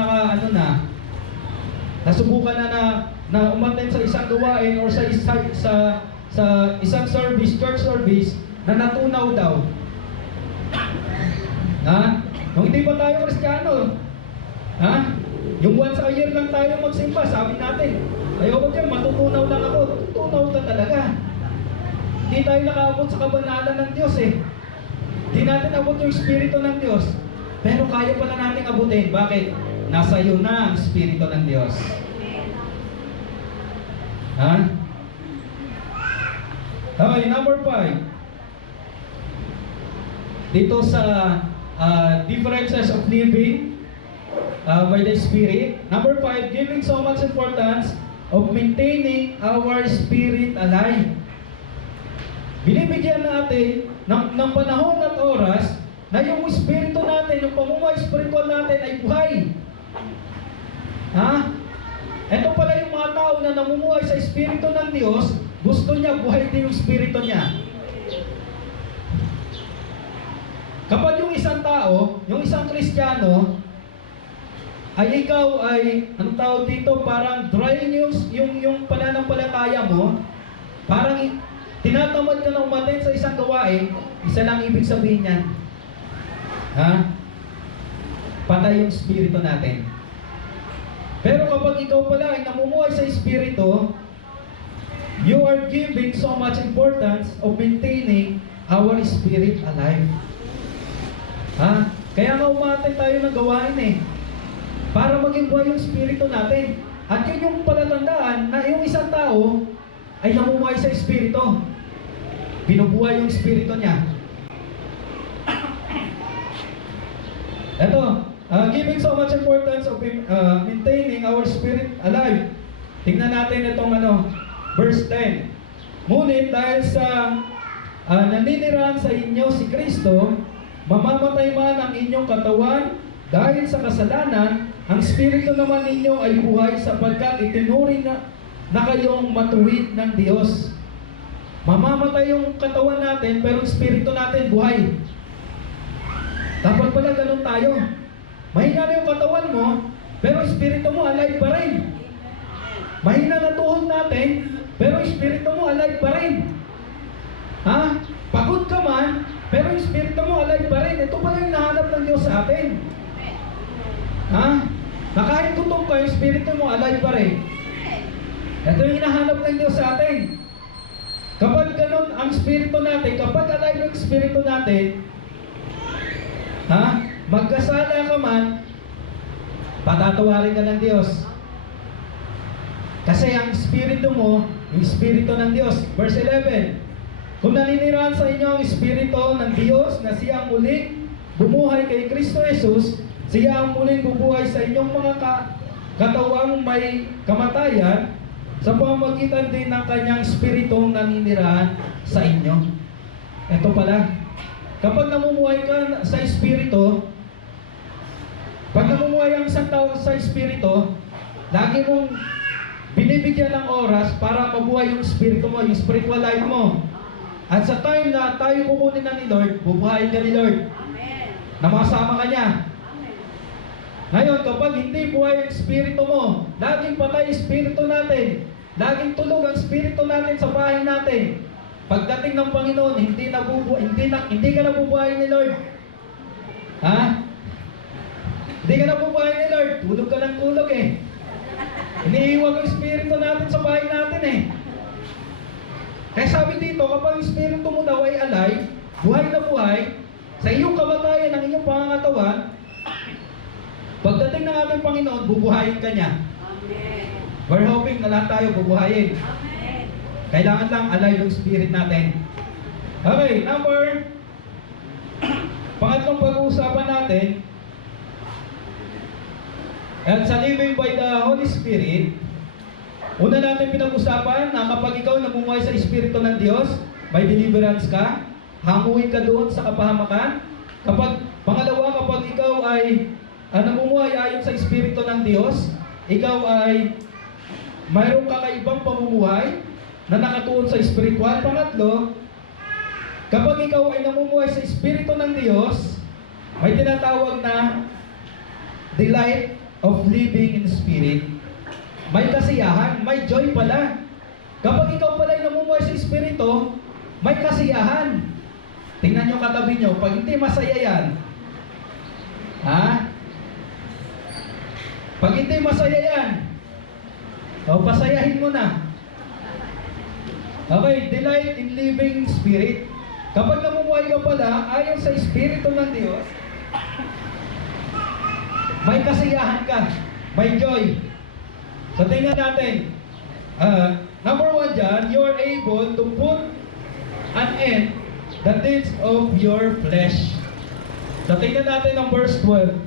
nasubukan na umattend sa isang gawain or sa isang service, church service, na natunaw daw? Ha? Nung hindi pa tayo Kristiyano, ha? Yung once a year lang tayo magsimba, sabi natin, ayoko dyan, matutunaw lang ako. Tutunaw ka talaga. Hindi tayo nakaabot sa kabanalan ng Diyos eh. Hindi natin abot yung Espiritu ng Diyos. Pero kaya pala natin abutin. Bakit? Nasa iyo na ang Espiritu ng Diyos. Ha? Okay, number 5. Dito sa differences of living by the Spirit. Number 5, giving so much importance of maintaining our spirit alive. Binibigyan natin ng panahon at oras na yung espiritu natin, yung pamumuhay spiritual natin ay buhay. Ha? Ito pala yung mga tao na namumuhay sa espiritu ng Diyos, gusto niya buhay din yung espiritu niya. Kapag yung isang tao, yung isang Kristiyano, ay ikaw ay, anong tawag dito, parang dry yung pananampalataya mo, parang tinatamad ka na umaten sa isang gawain, isa lang ibig sabihin yan. Ha? Patay yung espiritu natin. Pero kapag ikaw pala ay namumuhay sa espiritu, you are giving so much importance of maintaining our spirit alive. Ha? Kaya nga umaten tayo ng gawain eh. Para maging buhay yung espiritu natin. At yun yung palatandaan na yung isang tao ay namumuhay sa espiritu. Binubuhay yung espiritu niya. Ito, giving so much importance of maintaining our spirit alive. Tingnan natin itong verse 10. Ngunit dahil sa naninirahan sa inyo si Kristo, mamamatay man ang inyong katawan dahil sa kasalanan, ang spirito naman ninyo ay buhay sapagkat itinuring na kayong matuwid ng Diyos. Mamamatay yung katawan natin, pero ang spirito natin buhay. Dapat pala ganun tayo. Mahina na yung katawan mo, pero espiritu mo alive pa rin. Mahina na tuhod natin, pero espiritu mo alive pa rin. Ha? Pagod ka man, pero espiritu mo alive pa rin. Ito pala yung nahanap ng Diyos sa atin. Ha? Na kahit gutom ka, yung espiritu mo alive pa rin. Ito yung hinahanap ng Diyos sa atin. Kapag ganun ang espiritu natin, kapag alive yung espiritu natin, ha? Magkasala ka man, patatawarin ka ng Diyos. Kasi ang espiritu mo, yung espiritu ng Diyos. Verse 11, kung naninirahan sa inyo ang espiritu ng Diyos na siya ang muling bumuhay kay Kristo Jesus, siya ang muling bubuhay sa inyong mga katawang may kamatayan sa pamamagitan din ng kanyang espiritong naninirahan sa inyo. Ito pala, kapag namumuhay ka sa espiritu, pag namumuhay ang isang tao sa espiritu, lagi mong binibigyan ng oras para mabuhay yung espiritu mo, yung spiritual life mo. At sa time na tayo kukunin na ni Lord, bubuhayin ka ni Lord. Amen. Na makasama ka niya. Ngayon, kapag hindi buhay ang espiritu mo, laging patay espiritu natin, laging tulog ang espiritu natin sa bahay natin. Pagdating ng Panginoon, hindi ka nabubuhay ni Lord. Ha? Hindi ka nabubuhay ni Lord. Tulog ka ng tulog eh. Iniiwan ang espiritu natin sa bahay natin eh. Kaya sabi dito, kapag ang espiritu mo daw ay alive, buhay na buhay, sa iyong kamatayan, ng iyong pangangatawan, pagdating ng ating Panginoon, bubuhayin ka niya. Amen. We're hoping na lahat tayo bubuhayin. Amen. Kailangan lang alive yung spirit natin. Okay, pangatlong pag-uusapan natin, at sa living by the Holy Spirit, una natin pinag-usapan na kapag ikaw namumuhay sa Espiritu ng Diyos, may deliverance ka, hanguin ka doon sa kapahamakan. Pangalawa, kapag ikaw ay namumuhay ayon sa Espiritu ng Diyos, ikaw ay mayroong kakaibang pamumuhay na nakatuon sa spiritual. Pangatlo, kapag ikaw ay namumuhay sa Espiritu ng Diyos, may tinatawag na delight of living in the Spirit. May kasiyahan, may joy pala. Kapag ikaw pala ay namumuhay sa Espiritu, may kasiyahan. Tingnan nyo katabi nyo, pag hindi masaya yan, ha? Pag hindi masaya yan, pasayahin mo na. Okay, delight in living spirit. Kapag namumuhay ka pala, ayon sa Espiritu ng Diyos, may kasiyahan ka, may joy. So tingnan natin. Number 1 dyan, you're able to put an end the deeds of your flesh. So tingnan natin ang verse 12.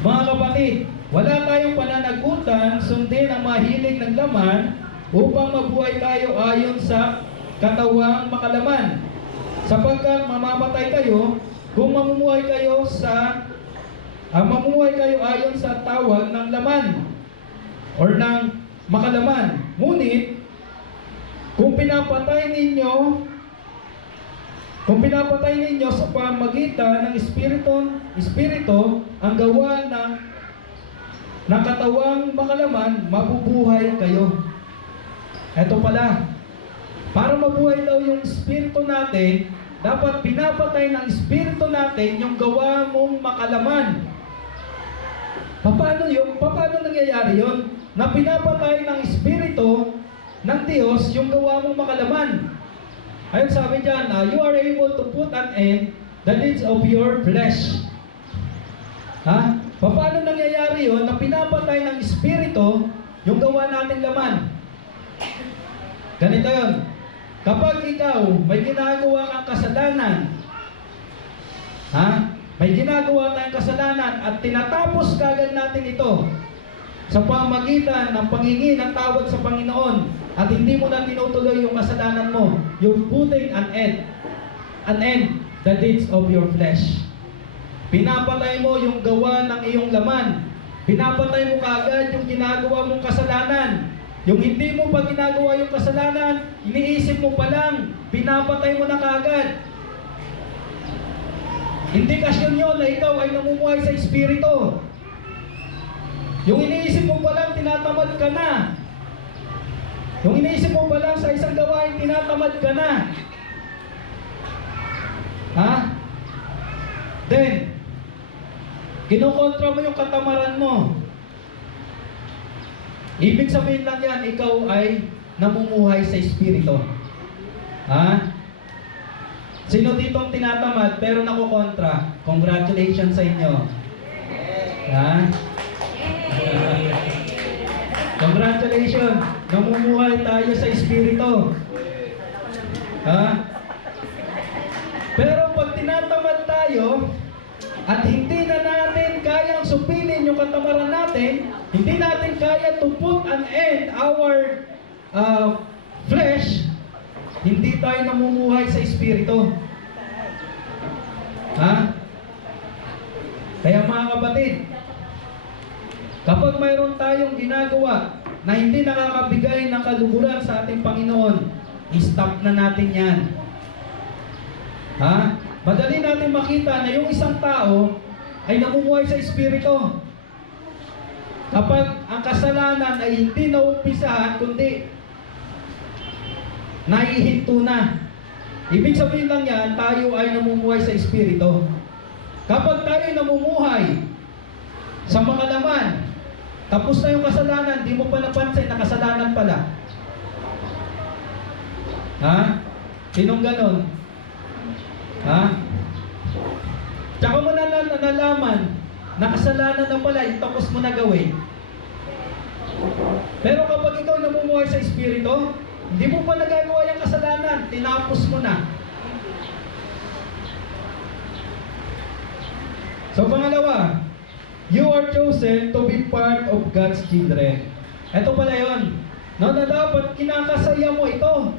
Mga kapatid, wala tayong pananagutan, sundin ang mahilig ng laman upang mabuhay tayo ayon sa katawang makalaman. Sapagkat mamamatay kayo kung mamumuhay kayo ayon sa tawag ng laman or ng makalaman. Ngunit kung pinapatay ninyo sa pamagitan ng espiritu ang gawa ng katawang makalaman, mabubuhay kayo. Eto pala, para mabuhay daw yung espiritu natin, dapat pinapatay ng espiritu natin yung gawa mong makalaman. Paano yun? Paano nangyayari yun? Na pinapatay ng espiritu ng Diyos yung gawa mong makalaman. Ayun sabi dyan, you are able to put an end the deeds of your flesh. Ha? Paano nangyayari yun na pinapatay ng espiritu yung gawa nating laman? Ganito yun. Kapag ikaw may ginagawa kang kasalanan, may ginagawa tayong kasalanan at tinatapos kagad natin ito sa pamagitan ng panghingi ng tawad sa Panginoon at hindi mo na tinutuloy yung kasalanan mo, you're putting an end the deeds of your flesh. Pinapatay mo yung gawa ng iyong laman. Pinapatay mo kagad yung ginagawa mong kasalanan. Yung hindi mo pa ginagawa yung kasalanan, iniisip mo pa lang, pinapatay mo na kagad. Indikasyon yun na ikaw ay namumuhay sa espiritu. Yung iniisip mo pa lang, tinatamad ka na. Yung iniisip mo pa lang sa isang gawain, tinatamad ka na. Then, kinukontra mo yung katamaran mo. Ibig sabihin lang yan, ikaw ay namumuhay sa espiritu. Sino ditong tinatamad pero nakukontra? Congratulations sa inyo. Congratulations! Namumuhay tayo sa espiritu. Pero pag tinatamad tayo at hindi na natin kayang supilin yung katamaran natin, hindi natin kaya to put an end our flesh, hindi tayo namumuhay sa espiritu. Kaya mga kapatid, kapag mayroon tayong ginagawa na hindi nakakabigay ng kaluguran sa ating Panginoon, i-stop na natin yan. Madali natin makita na yung isang tao ay namumuhay sa espiritu kapag ang kasalanan ay hindi naumpisahan kundi naihinto na. Ibig sabihin lang yan, tayo ay namumuhay sa espiritu. Kapag tayo ay namumuhay sa makalaman, tapos na yung kasalanan, di mo pa napansin na kasalanan pala. Sinong ganon? Tsaka mo na nalaman na kasalanan na pala, tapos mo na gawin. Pero kapag ikaw namumuhay sa espiritu, hindi mo pa nagagawa yung kasalanan, tinapos mo na. So pangalawa, you are chosen to be part of God's children. Ito pala yun, no, na dapat kinakasaya mo ito.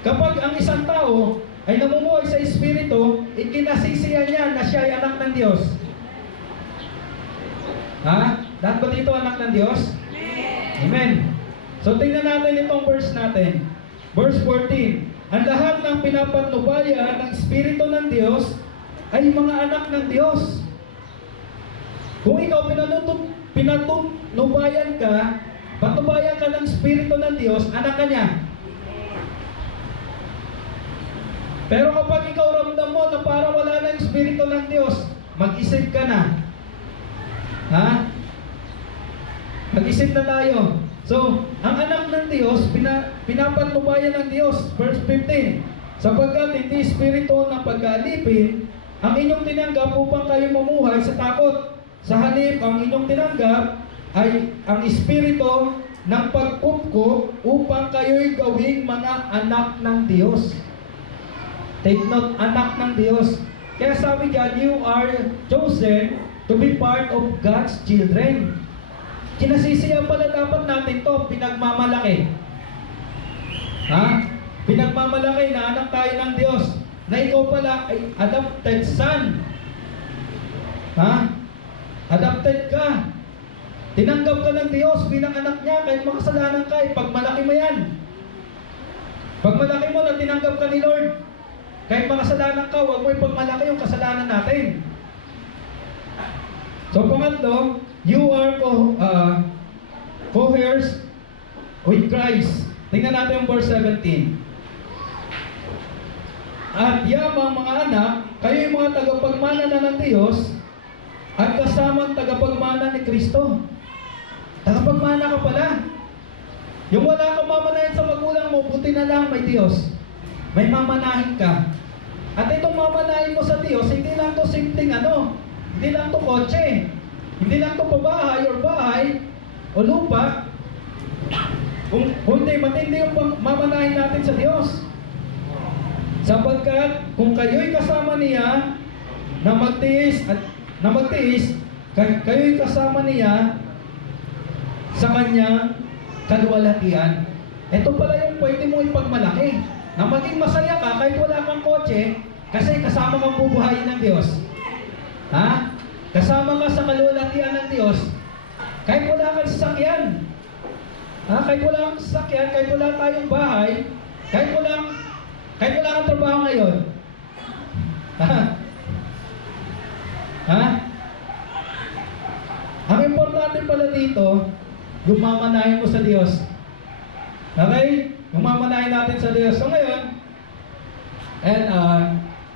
Kapag ang isang tao ay namumuhay sa espiritu, ikinasisiya niya na siya ay anak ng Diyos. Lahat ba dito anak ng Diyos? Amen. So tingnan natin itong verse natin. Verse 14. Ang lahat ng pinapatnubayan ng espiritu ng Diyos ay mga anak ng Diyos. Kung ikaw pinatnubayan ka, patnubayan ka ng espiritu ng Diyos, anak ka niya. Pero kapag ikaw ramdam mo na para wala na yung espiritu ng Diyos, mag-isip ka na. Mag-isip na tayo. So, ang anak ng Diyos, pinapatnubayan ng Diyos. Verse 15. Sapagkat hindi espiritu ng pag-aalipin ang inyong tinanggap upang kayo mamuhay sa takot. Sa halip, ang inyong tinanggap ay ang espiritu ng pagkupkup upang kayo'y gawing mga anak ng Diyos. Take note, anak ng Diyos. Kaya sabi dyan, you are chosen to be part of God's children. Kinasisiyan pala dapat natin to, pinagmamalaki. pinagmamalaki na anak tayo ng Diyos, na ikaw pala ay adopted son. Ha? Adopted ka. Tinanggap ka ng Diyos bilang anak niya kahit makasalanan ka. Pagmalaki mo yan. Pagmalaki mo na tinanggap ka ni Lord, kahit makasalanan ka, huwag mo ipagmalaki yung kasalanan natin. So pangatlo, you are co-heirs with Christ. Tingnan natin yung verse 17. At yamang mga anak, kayo yung mga tagapagmana na ng Diyos at kasamang tagapagmana ni Kristo. Tagapagmana ka pala. Yung wala kang mamanahin sa magulang mo, buti na lang may Diyos. May mamanahin ka. At itong mamanahin mo sa Diyos, hindi lang to simpleng hindi lang to kotse, hindi lang to pabahay or bahay o lupa. Kung hindi, matindi yung mamanahin natin sa Diyos. Sapagkat kung kayo'y kasama niya na magtiis, kayo'y kasama niya sa kanyang kaluwalhatian. Ito pala yung pwede mo ipagmalaki. Na maging masaya ka kahit wala kang kotse, kasi kasama kang bubuhayin ng Diyos. Ha? Kasama ka sa kaluwalhatian ng Diyos, kahit wala kang sasakyan. Ha? Kahit wala kang sasakyan, kahit wala tayong bahay, kahit wala kang trabaho ngayon. Ha? Ha? Ang importante pala dito, yung mamanahin mo sa Diyos. Okay? Yung mamanahin natin sa Diyos. So ngayon, and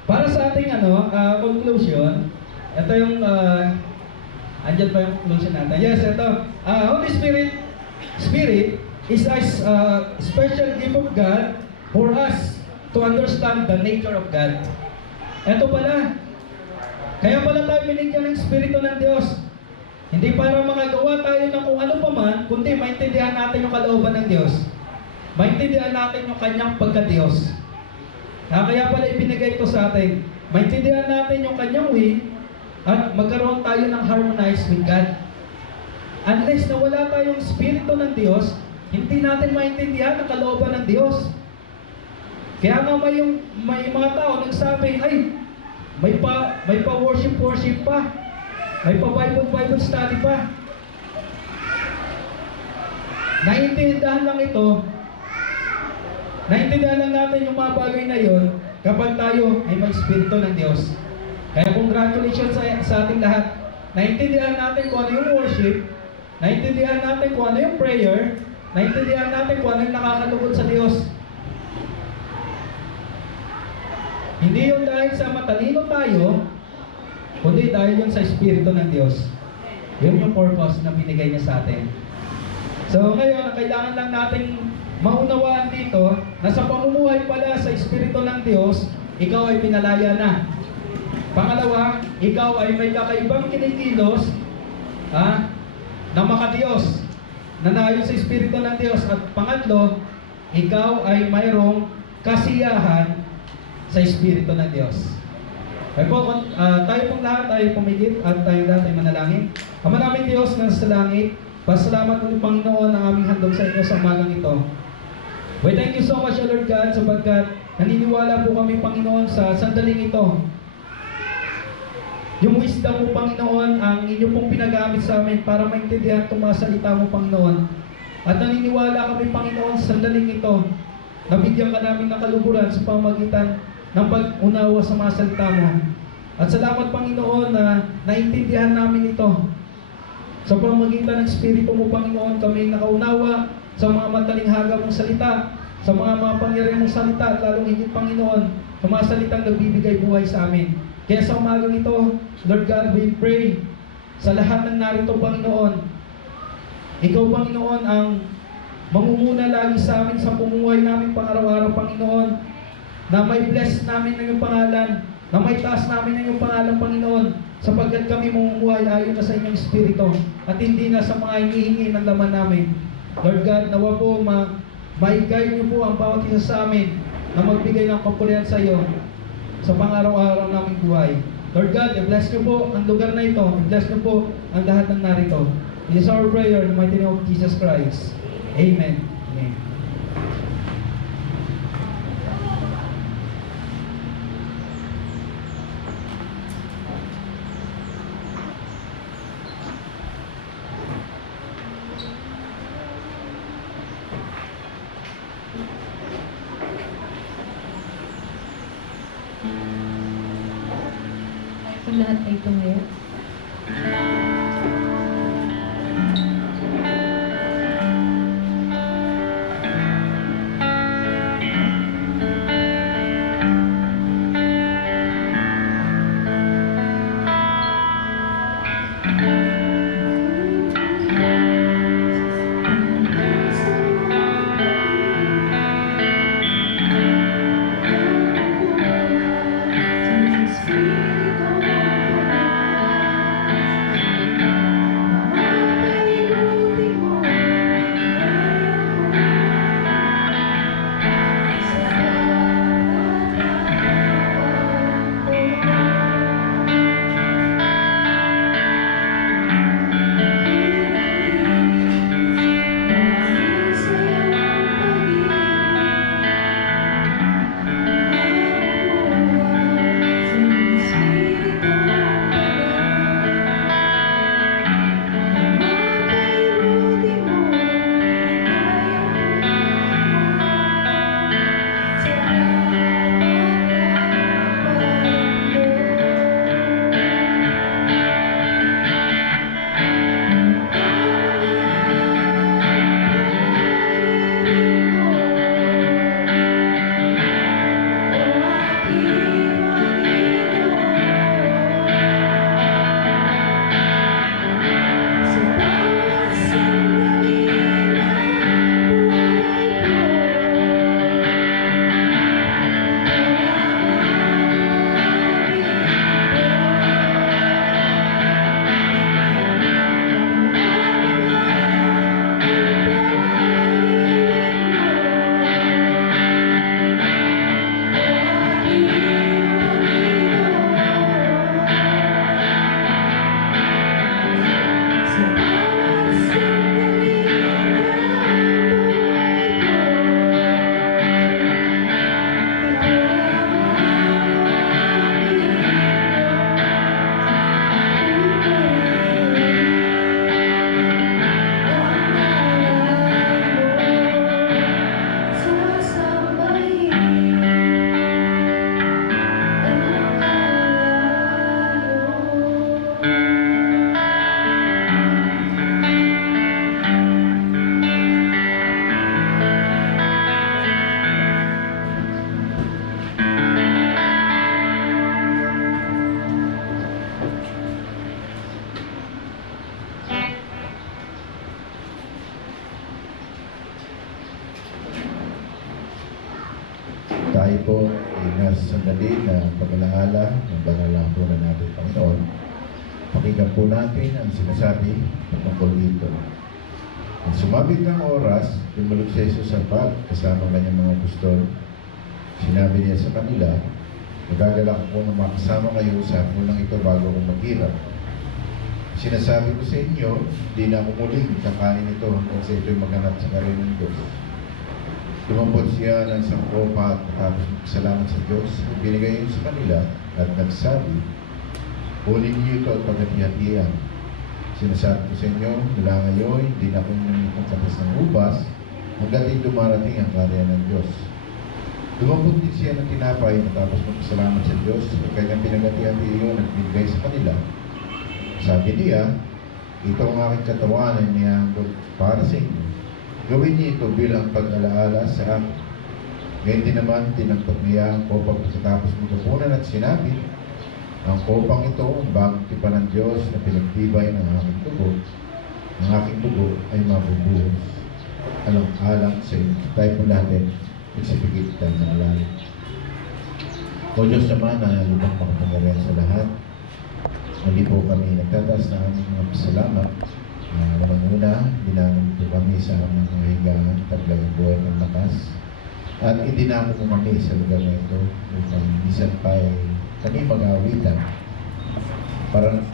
para sa ating conclusion, ito yung andyan pa yung conclusion natin. Yes, ito. Holy Spirit is a special gift of God for us to understand the nature of God. Ito pala. Kaya pala tayo binigyan ng Espiritu ng Diyos. Hindi para makagawa tayo ng kung ano pa man, kundi maintindihan natin yung kalooban ng Diyos. Maintindihan natin yung kanyang pagka-Diyos. Kaya pala ibinigay ito sa atin. Maintindihan natin yung kanyang way at magkaroon tayo ng harmonize with God. Unless na wala tayong Espiritu ng Diyos, hindi natin maintindihan ang kalooban ng Diyos. Kaya nga may mga tao nagsabi, ay, may pa worship pa. May pa Bible study pa. Naiintindihan lang ito. Naiintindihan lang natin yung mga bagay na yon kapag tayo ay may Espiritu ng Diyos. Kaya congratulations sa ating lahat. Naiintindihan natin kung ano yung worship. Naiintindihan natin kung ano yung prayer. Naiintindihan natin kung ano yung nakakalugod sa Diyos. Hindi yun dahil sa matalino tayo, kundi dahil yun sa Espiritu ng Diyos. Yun yung purpose na binigay niya sa atin. So ngayon, kailangan lang nating maunawaan dito na sa pamumuhay pala sa Espiritu ng Diyos, ikaw ay pinalaya na. Pangalawa, ikaw ay may kakaibang kinikilos na makadiyos, na nayon sa Espiritu ng Diyos. At pangatlo, ikaw ay mayroong kasiyahan sa Espiritu ng Diyos. Kaya po, tayo pong lahat ay pumigit at tayo lahat ay manalangin. Ama namin Diyos na sa langit, pasalamat ulit Panginoon ang aming handog sa inyo sa umagang ito. We thank you so much, Lord God, sapagkat naniniwala po kami, Panginoon, sa sandaling ito. Yung wisdom mo, Panginoon, ang inyo pong pinagamit sa amin para maintindihan itong mga salita mo, Panginoon. At naniniwala kami, Panginoon, sa sandaling ito, nabigyan ka namin ng kaluburan sa pamamagitan ng pag-unawa sa mga salita mo. At salamat, Panginoon, na naintindihan namin ito. Sa pamamagitan ng Espiritu mo, Panginoon, kami nakaunawa sa mga matalinghaga mong salita, sa mga pangyarihan mong salita, at lalong higit, Panginoon, sa mga salitang nagbibigay buhay sa amin. Kaya sa umagang ito, Lord God, we pray sa lahat ng narito, Panginoon. Ikaw, Panginoon, ang mamumuna lagi sa amin sa pamumuhay namin pang-araw-araw, Panginoon, na may bless namin ng iyong pangalan, na may taas namin ng iyong pangalan, Panginoon, sapagkat kami mamumuhay ayon na sa inyong Espiritu at hindi na sa mga hinihingi ng laman namin. Lord God, nawa po ma-guide niyo po ang bawat isa sa amin na magbigay ng kapulian sa iyo sa pang-araw-araw naming buhay. Lord God, i-bless niyo po ang lugar na ito. I-bless niyo po ang lahat ng narito. It is our prayer in the mighty name of Jesus Christ. Amen. Amen. lahat na ito ngayon? Tayo po ay nasa sandali na pag-alaala ng banal na hapunan natin, Panginoon. Pakinggan po natin ang sinasabi tungkol dito. Ang sumabit ng oras, tumulog si Jesus sa pag kasama kanyang mga apostol. Sinabi niya sa kanila, "Nagagalak ko na makasama kayo sa hapunan ito bago ako maghirap. Sinasabi ko sa inyo, di na ako muling kakain ito hanggang sa ito'y maganap sa karin ng Diyos." Lumambot siya ng isang kopa at matapos magpasalamat sa Diyos, binigay ito sa kanila at nagsabi, "Kunin niyo ito at paghati-hatian. Sinasabi ko sa inyo, mula ngayon, hindi na ako nanitong katas ng ubas hanggang dumarating ang karya ng Diyos." Lumambot din siya ng tinapay matapos magpasalamat sa Diyos at kanyang pinaghati-hati iyon at binigay sa kanila. Sabi niya, "Ito ang aking katawan na inihandog para sa inyo. Gawin niyo ito bilang pag-alaala sa akin." Ngayon din naman, tinampot niya ang kopang pagkatapos magkapunan at sinabi, "Ang kopang ito ang bagong tipan ng Diyos na pinagtibay ng aking dugo. Ang aking dugo ay mabubuhos alang-alang sa inyo." Tayo po natin, magsipigit tayo ng alala. O Diyos naman na lubang makapangyarihan sa lahat, hindi po kami nagtataas na aming mga pasalamat. Unang-una, dinamit po kami sa aming mga higaan, taglay ang buhay ng lakas. At idinamo po kami sa lugar na ito upang minsan pa ay kami mag-awitan. Parang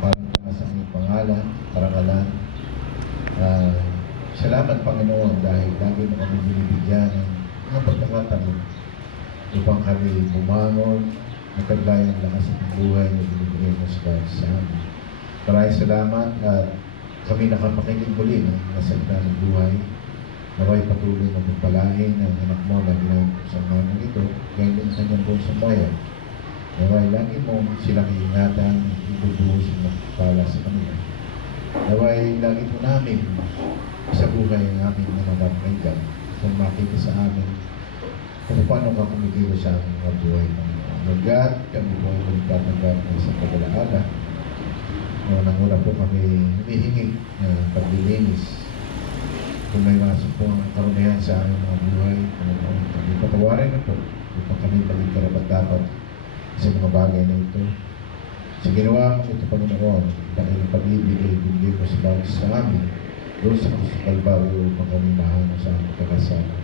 taas ang iyong pangalan, parangalan. Salamat Panginoon dahil lagi mo kami binibigyan ng mga pagkakataon upang kami bumangon, magtaglay ang lakas ng buhay na binibigay mo sa amin. Maraming salamat at kami nakapakinig muli ng nasalita ng buhay. Naway patuloy na pagpalain ang anak mo na ginawin sa mga ito, ngayon din kanyang buong sambayan. Naway lagi mo silang iingatan, ibubuhos mo pala sa kanila. Naway lagi po namin sa buhay ang aming mga kapatid kung makita sa amin kung paano ka kumikilo sa aming mga buhay. Lord God, kami po ay magtatanggap ng isang pag-alaala. Unang-una po kami humihingi na paglilinis. Kung may masok po ang karunihan sa aming mga buhay, kami patawarin na po upang kami maging karapat-dapat sa mga bagay na ito. Sa ginawa mo ito, Panginoon, dahil ang pag-ibig ay binigay mo sa bawat sa amin, doon sa Kristo Kalbaryo upang kami mahango sa aming pagkasama.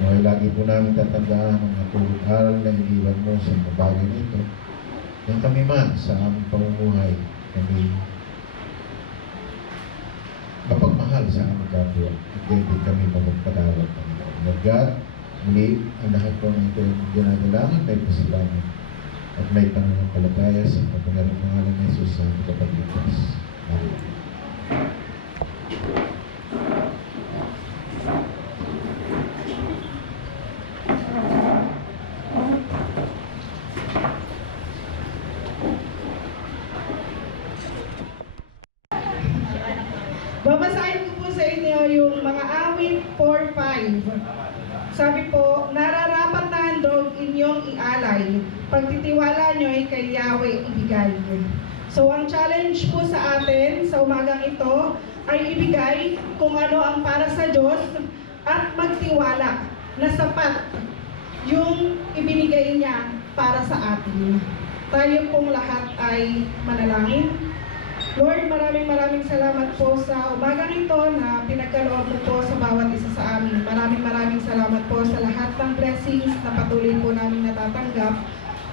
Ngayon, lagi po namin tatandaan ang natulog aral na iniwan mo sa mga bagay nito. Nang kami man sa aming pamumuhay, kami mapagmahal sa aming kapwa at hindi kami magpatawad. Lord God, muli ang lahat po ng ito yung ginagalangan may pasalamat at may pananampalataya sa kapangyarang pangalan ng Jesus sa aming kapagligtas. Amen. Babasahin ko po sa inyo yung mga awit 4-5. Sabi po, nararapat na handog inyong ialay, pagtitiwala nyo ay kay Yahweh ibigay. So ang challenge po sa atin sa umagang ito ay ibigay kung ano ang para sa Diyos at magtiwala na sapat yung ibinigay niya para sa atin. Tayo pong lahat ay manalangin. Lord, maraming salamat po sa umagang ito na pinagkaloob mo po sa bawat isa sa amin. Maraming salamat po sa lahat ng blessings na patuloy po namin natatanggap.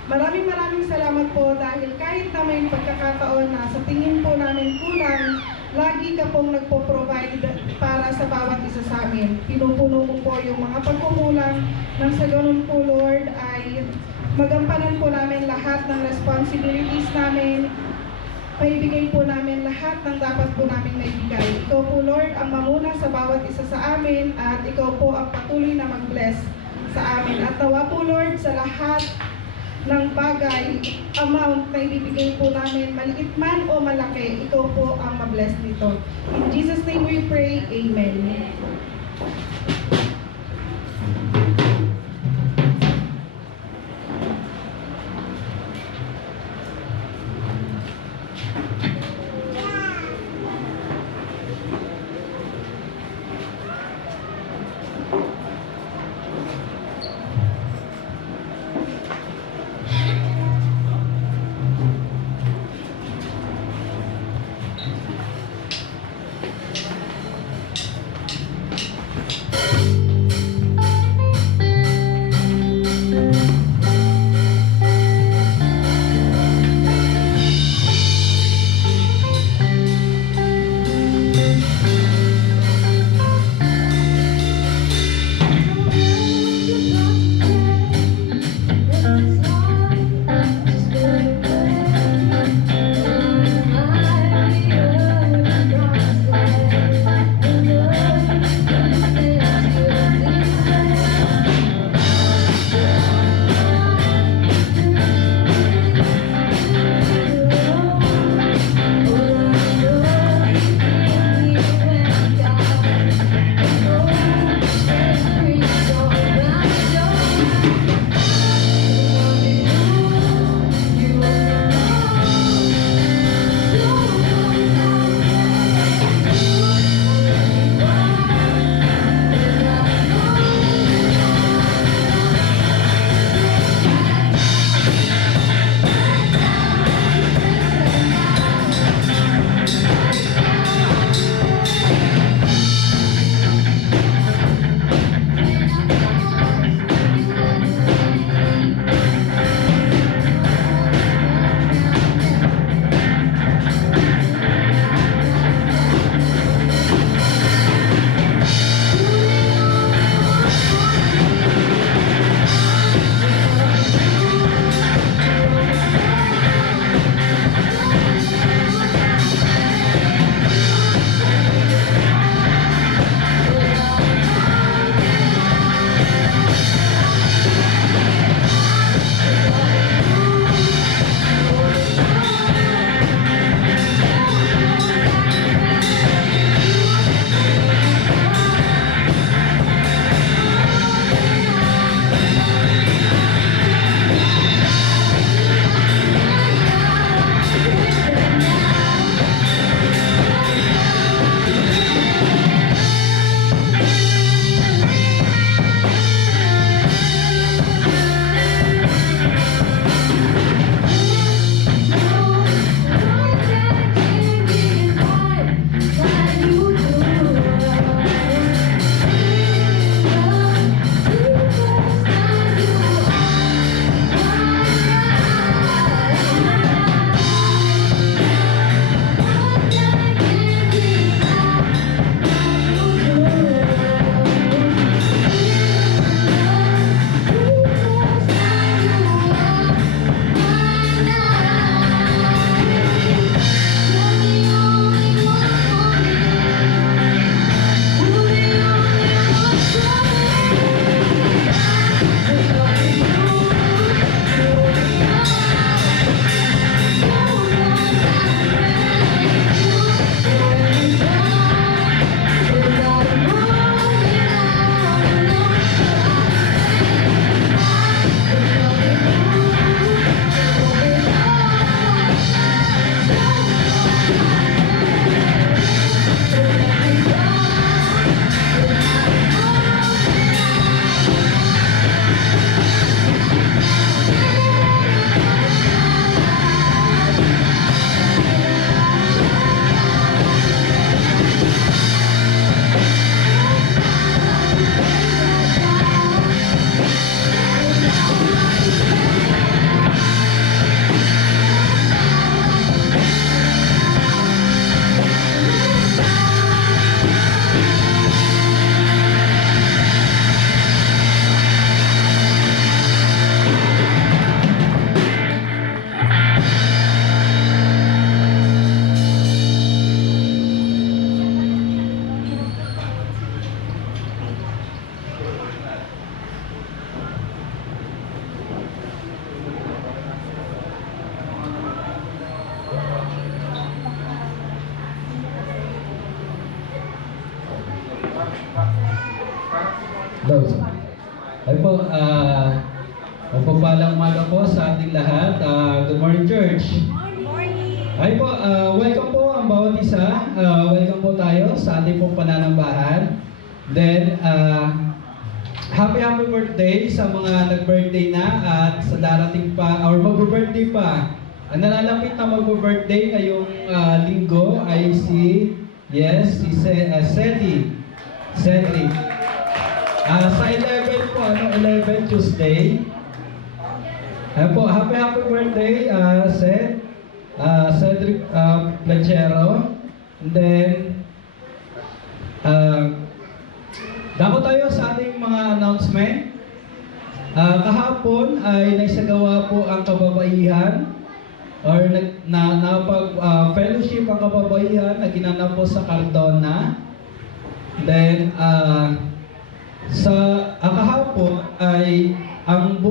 Maraming salamat po dahil kahit na may pagkakataon na sa tingin po namin kulang, lagi ka pong nagpo-provide para sa bawat isa sa amin. Pinupuno mo po yung mga pagkukulang nang sa ganun po, Lord, ay magampanan po namin lahat ng responsibilities namin. Paibigay po namin lahat ng dapat po namin naibigay. Ikaw po, Lord, ang mamuna sa bawat isa sa amin at ikaw po ang patuloy na mag-bless sa amin. At nawa po, Lord, sa lahat ng bagay, amount na ibibigay po namin, maliit man o malaki, ikaw po ang ma-bless nito. In Jesus' name we pray, Amen. Hello. Ay po, mapagpalang umaga po sa ating lahat. Good morning, church. Ay po, welcome po ang bawat isa. Welcome po tayo sa ating pong pananambahan. Then, happy birthday sa mga nag-birthday na at sa darating pa, or mag-birthday pa. Ang nalalapit na mag-birthday ngayong linggo ay si Seti. Sa 11 po, 11 Tuesday. Ayan po, happy birthday, Cedric Planchero. And then, dako tayo sa ating mga announcement. Kahapon ay naisagawa po ang kababaihan or fellowship ang kababaihan na ginanap po sa Cardona. Then, sa kahapon ay ang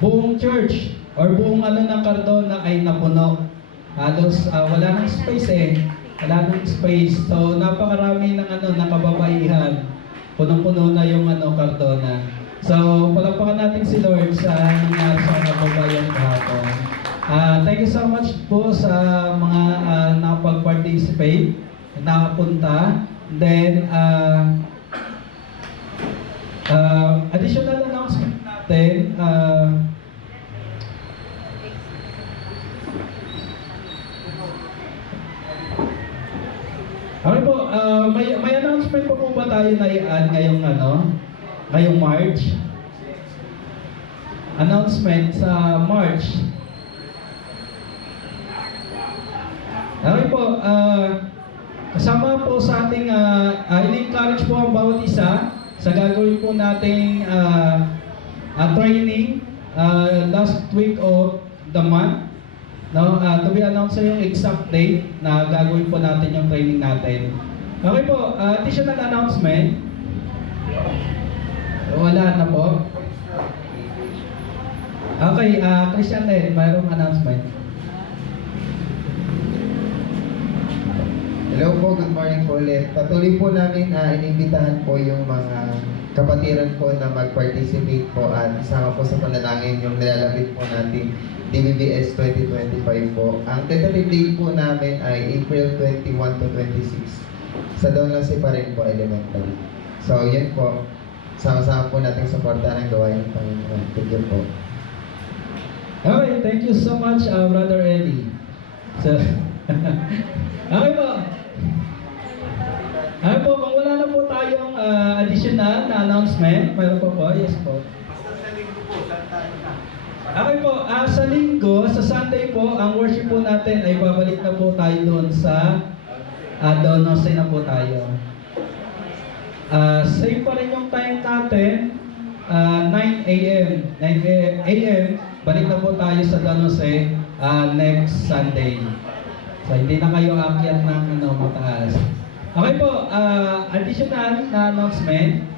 buong church or buong ng Cardona ay napuno. Halos wala nang space Wala nang space. So napakarami ng ng kababaihan. Punong-puno na yung Cardona. So palakpakan natin si Lord sa nangyari sa kababayan kahapon. Thank you so much po sa mga nakapag-participate, nakapunta. Then, additional announcement natin, okay po, may announcement po ba tayo na i-add ngayong March? Announcement sa March. Okay po, kasama po sa ating, in-encourage po ang bawat isa sa gagawin po nating training last week of the month. No, to be announced yung exact date na gagawin po natin yung training natin. Okay po, additional announcement. Wala na po. Okay, Christian din, mayroong announcement. Hello po, good morning po ulit. Patuloy po namin inimbitahan po yung mga kapatiran po na mag-participate po at isama po sa panalangin yung nilalapit po natin DBBS 2025 po. Ang tentative date po namin ay April 21 to 26 sa Don Jose pa rin po, elementary. So yun po, sama-sama po natin supportahan ang gawain ng Panginoon. Thank you po. Okay, thank you so much, Brother Eddie. So, okay po. Okay po, kung wala na po tayong additional na announcement, mayroon po po, yes po. Okay po, sa linggo, sa Sunday po, ang worship po natin ay babalik na po tayo doon sa Don Jose na po tayo. Same pa rin yung time natin, 9 a.m. 9 a.m. Balik na po tayo sa Don Jose next Sunday. So hindi na kayo aakyat ng mataas. Okay po, additional na announcement.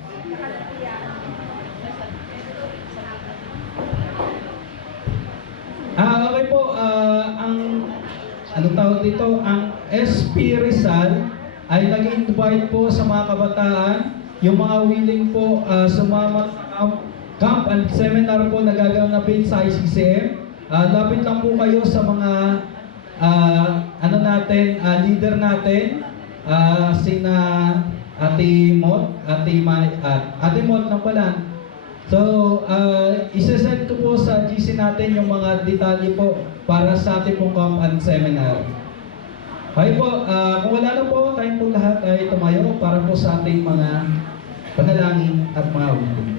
Okay po, ang SP Rizal ay nag-invite po sa mga kabataan, yung mga willing po sumama sa camp and seminar po na gaganapin sa ICCM. Lapit lang po kayo sa mga leader natin, sina Ate Mot na pala. So, isesend ko po sa GC natin yung mga detalye po para sa ating pong camp and seminar. Okay po, kung wala na po, tayo po lahat ay tumayo para po sa ating mga panalangin at mga wiling.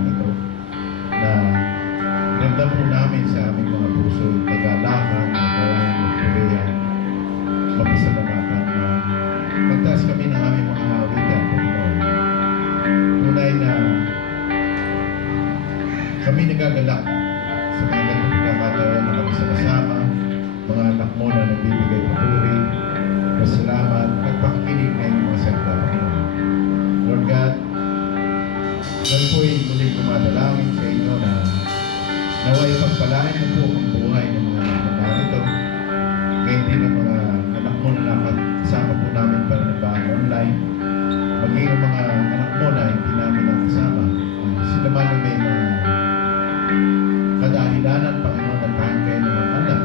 mensahe ito na ramdam po namin sa aming mga puso, nagalakan, nagalakan, nagpurihan, mapasalamatan na magtaas kami ng aming mga awitan, Panginoon. Tunay na kami nagagalak sa mga ganong pagkakataon na kami kasama, mga anak mo na nagbibigay papuri, pasalamat at pakikinig na iyong mga salita, Panginoon. Lord God, ngayon po'y muling kumadalangin sa inyo na naway pagpalain mo po ang buhay ng mga anak mo narito. Ngayon din ang mga anak mo na nakasama po namin para nabaan online. Maging ang mga anak mo na hindi namin nakasama. Sila man na may mga kadahilanan, Panginoon, at tahan kayo ng mga anak.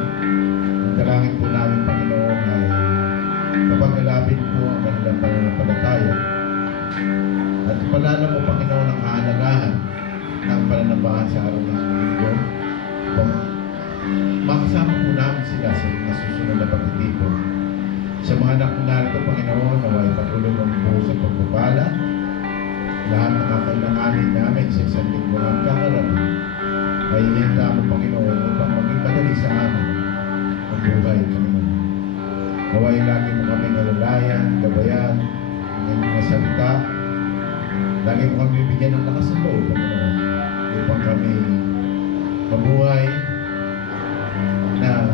Ang dalangin po namin, Panginoon, ay kapagalapin po ang kanilang pananampalataya. At ipalala mo, Panginoon, ang kahalagahan ng pananabahan sa araw ng linggo. Makasama po namin sila sa mga susunod na pagtitipon. Sa mga anak mo narito, Panginoon, naway patuloy mong buo sa pagpapala. Lahat ng kakailanganin namin sa isang linggo ng kakarapin ay hinihanda mo, Panginoon, upang maging madali sa amin ang buhay, Panginoon. Naway lagi mo kaming alalayan, gabayan, ang mga salita. Lagi mo kami bibigyan ng lakas ng loob, Panginoon, upang kami mabuhay na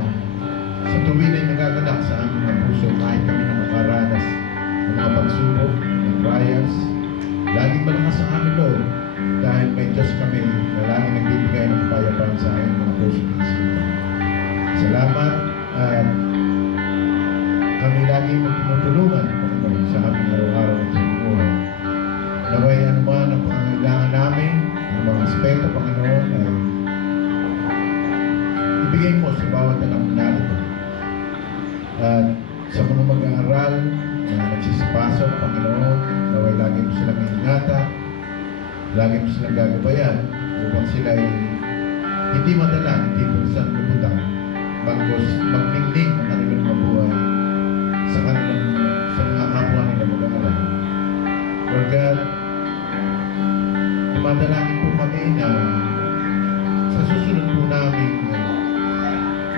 sa tuwin ay nagaganap sa aming mga puso kahit kami na makaranas ng mga pagsubok, ng trials. Laging malakas ang aming loob dahil may Diyos kami na laging nagbibigay ng kapayapaan sa aming mga puso. Salamat at kami laging magtumutulungan, Panginoon, sa aming araw-araw at sa buhay. Naway ano man ang pangangailangan namin, ang mga aspeto, Panginoon, ay ibigay mo sa bawat anak narito. At sa mga mag-aaral na nagsisipasok, Panginoon, naway lagi mo silang ingatan, lagi mo silang gagabayan upang sila ay hindi madala, hindi pulsan lubutang, bagos magningning ang kanilang mabuhay sa mga kapwa nila mag-aaral. Lord God, dumadalangin po kami na sa susunod po namin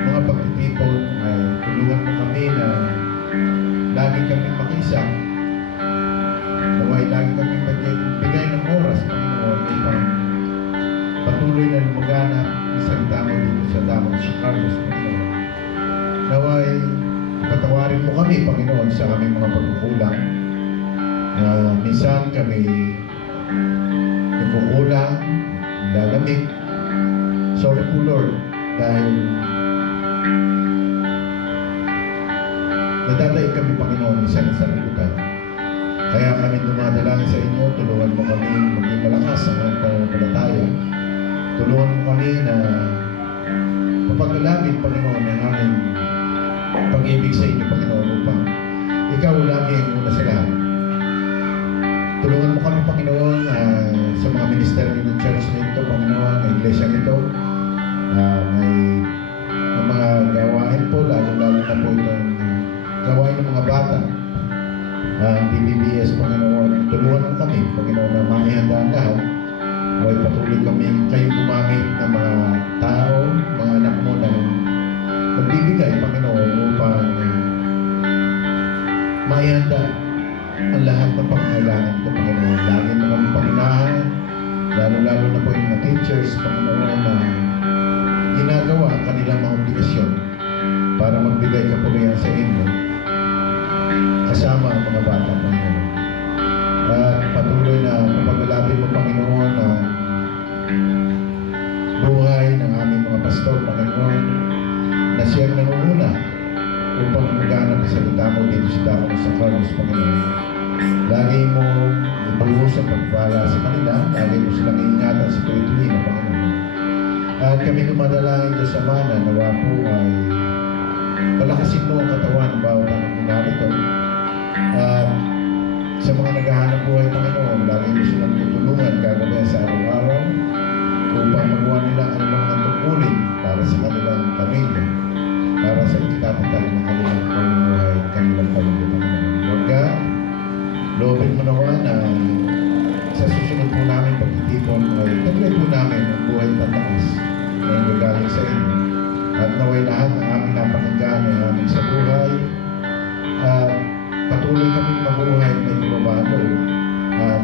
mga pagtitipon ay tulungan mo kami na lagi kami makisa. Naway lagi kami magbigay ng oras, Panginoon, upang patuloy na lumaganap ang salita mo dito sa damang San Carlos, Panginoon. Naway patawarin mo kami, Panginoon, sa aming mga pagkukulang. Minsan kami nagkukulang, lalamig. Sorry po, Lord, dahil nadadai kami, Panginoon, minsan sa libutan. Kaya kami dumadalangin sa inyo, tulungan mo kami maging malakas ang aming pananampalataya. Tulungan mo kami na papaglalapit, Panginoon, ang aming pag-ibig sa inyo, Panginoon, upang ikaw lagi ang una sa lahat. Tulungan mo kami, Panginoon, sa mga ministeryo ng church nito, Panginoon, ng iglesia nito. May mga gawain po, lalo-lalo na po itong gawain ng mga bata. DBBS, Panginoon, tulungan mo kami, Panginoon, na maihanda ang lahat. Huwag patuloy kami kayo gumamit ng mga tao, mga anak mo na magbibigay, Panginoon, upang maihanda ang lahat ng pangangailangan ito, Panginoon. Lagi mo kami pangunahan, lalo-lalo na po yung mga teachers, Panginoon, na ginagawa ang kanilang mga obligasyon para magbigay kapurihan sa inyo kasama ang mga bata, Panginoon. At patuloy na papagalapin mo, Panginoon, ang buhay ng aming mga pastor, Panginoon, na siyang nangunguna upang maganap sa salita mo dito sa Dako ng San Carlos, Panginoon. Lagi mo ibuhos ang pagpala sa kanila, lagi mo silang iingatan sa tuwi-tuwi na, Panginoon. At kami dumadalangin Diyos Ama na nawa po ay palakasin mo ang katawan ng bawat anak mo narito. At sa mga naghahanap buhay, Panginoon, lagi mo silang tutulungan, gagabayan sa araw-araw upang magawa nila ang mga tungkulin para sa kanilang pamilya, para sa ikatatag ng kanilang pamumuhay, kanilang pamilya, Panginoon. Lord God, loobin mo naman na sa susunod po namin pagtitipon ay taglay po namin ang buhay tataas na nagagaling sa inyo. At naway lahat ng aming napakinggan ay aming sa buhay. At patuloy kaming mabuhay na lumabalo. At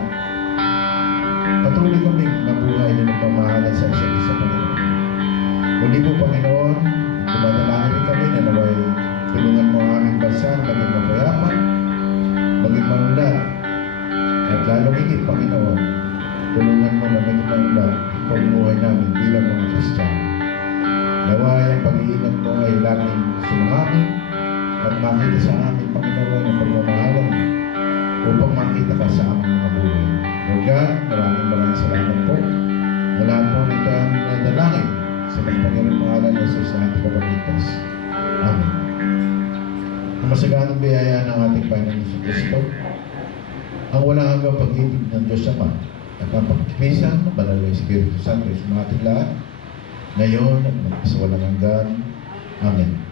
patuloy kaming mabuhay na nagmamahalan sa isa't isa, Panginoon. Muli po, Panginoon, tumadalangin rin kami na naway tulungan mo ang aming bansa na maging mapayapa, maging maunlad. At lalong higit, Panginoon, tulungan mo na maging maunlad ang pamumuhay namin bilang mga Kristiyano. Naway ang pag-iingat mo ay laging sumamin at makita sa amin, Panginoon, ang pagmamahalan mo upang makita ka sa aming mga buhay. Lord God, maraming salamat po. Na lahat po nito aming nadalangin sa magpangirang pangalan ng Jesus na ating kapagligtas. Amen. Ang masaganang biyaya ng ating Panginoon Hesus Kristo, ang walang hanggang pag-ibig ng Diyos Ama at ang pagkipisan ng Banal na Espiritu Santo sa mga ating lahat, ngayon at magpasawalang hanggan. Amen.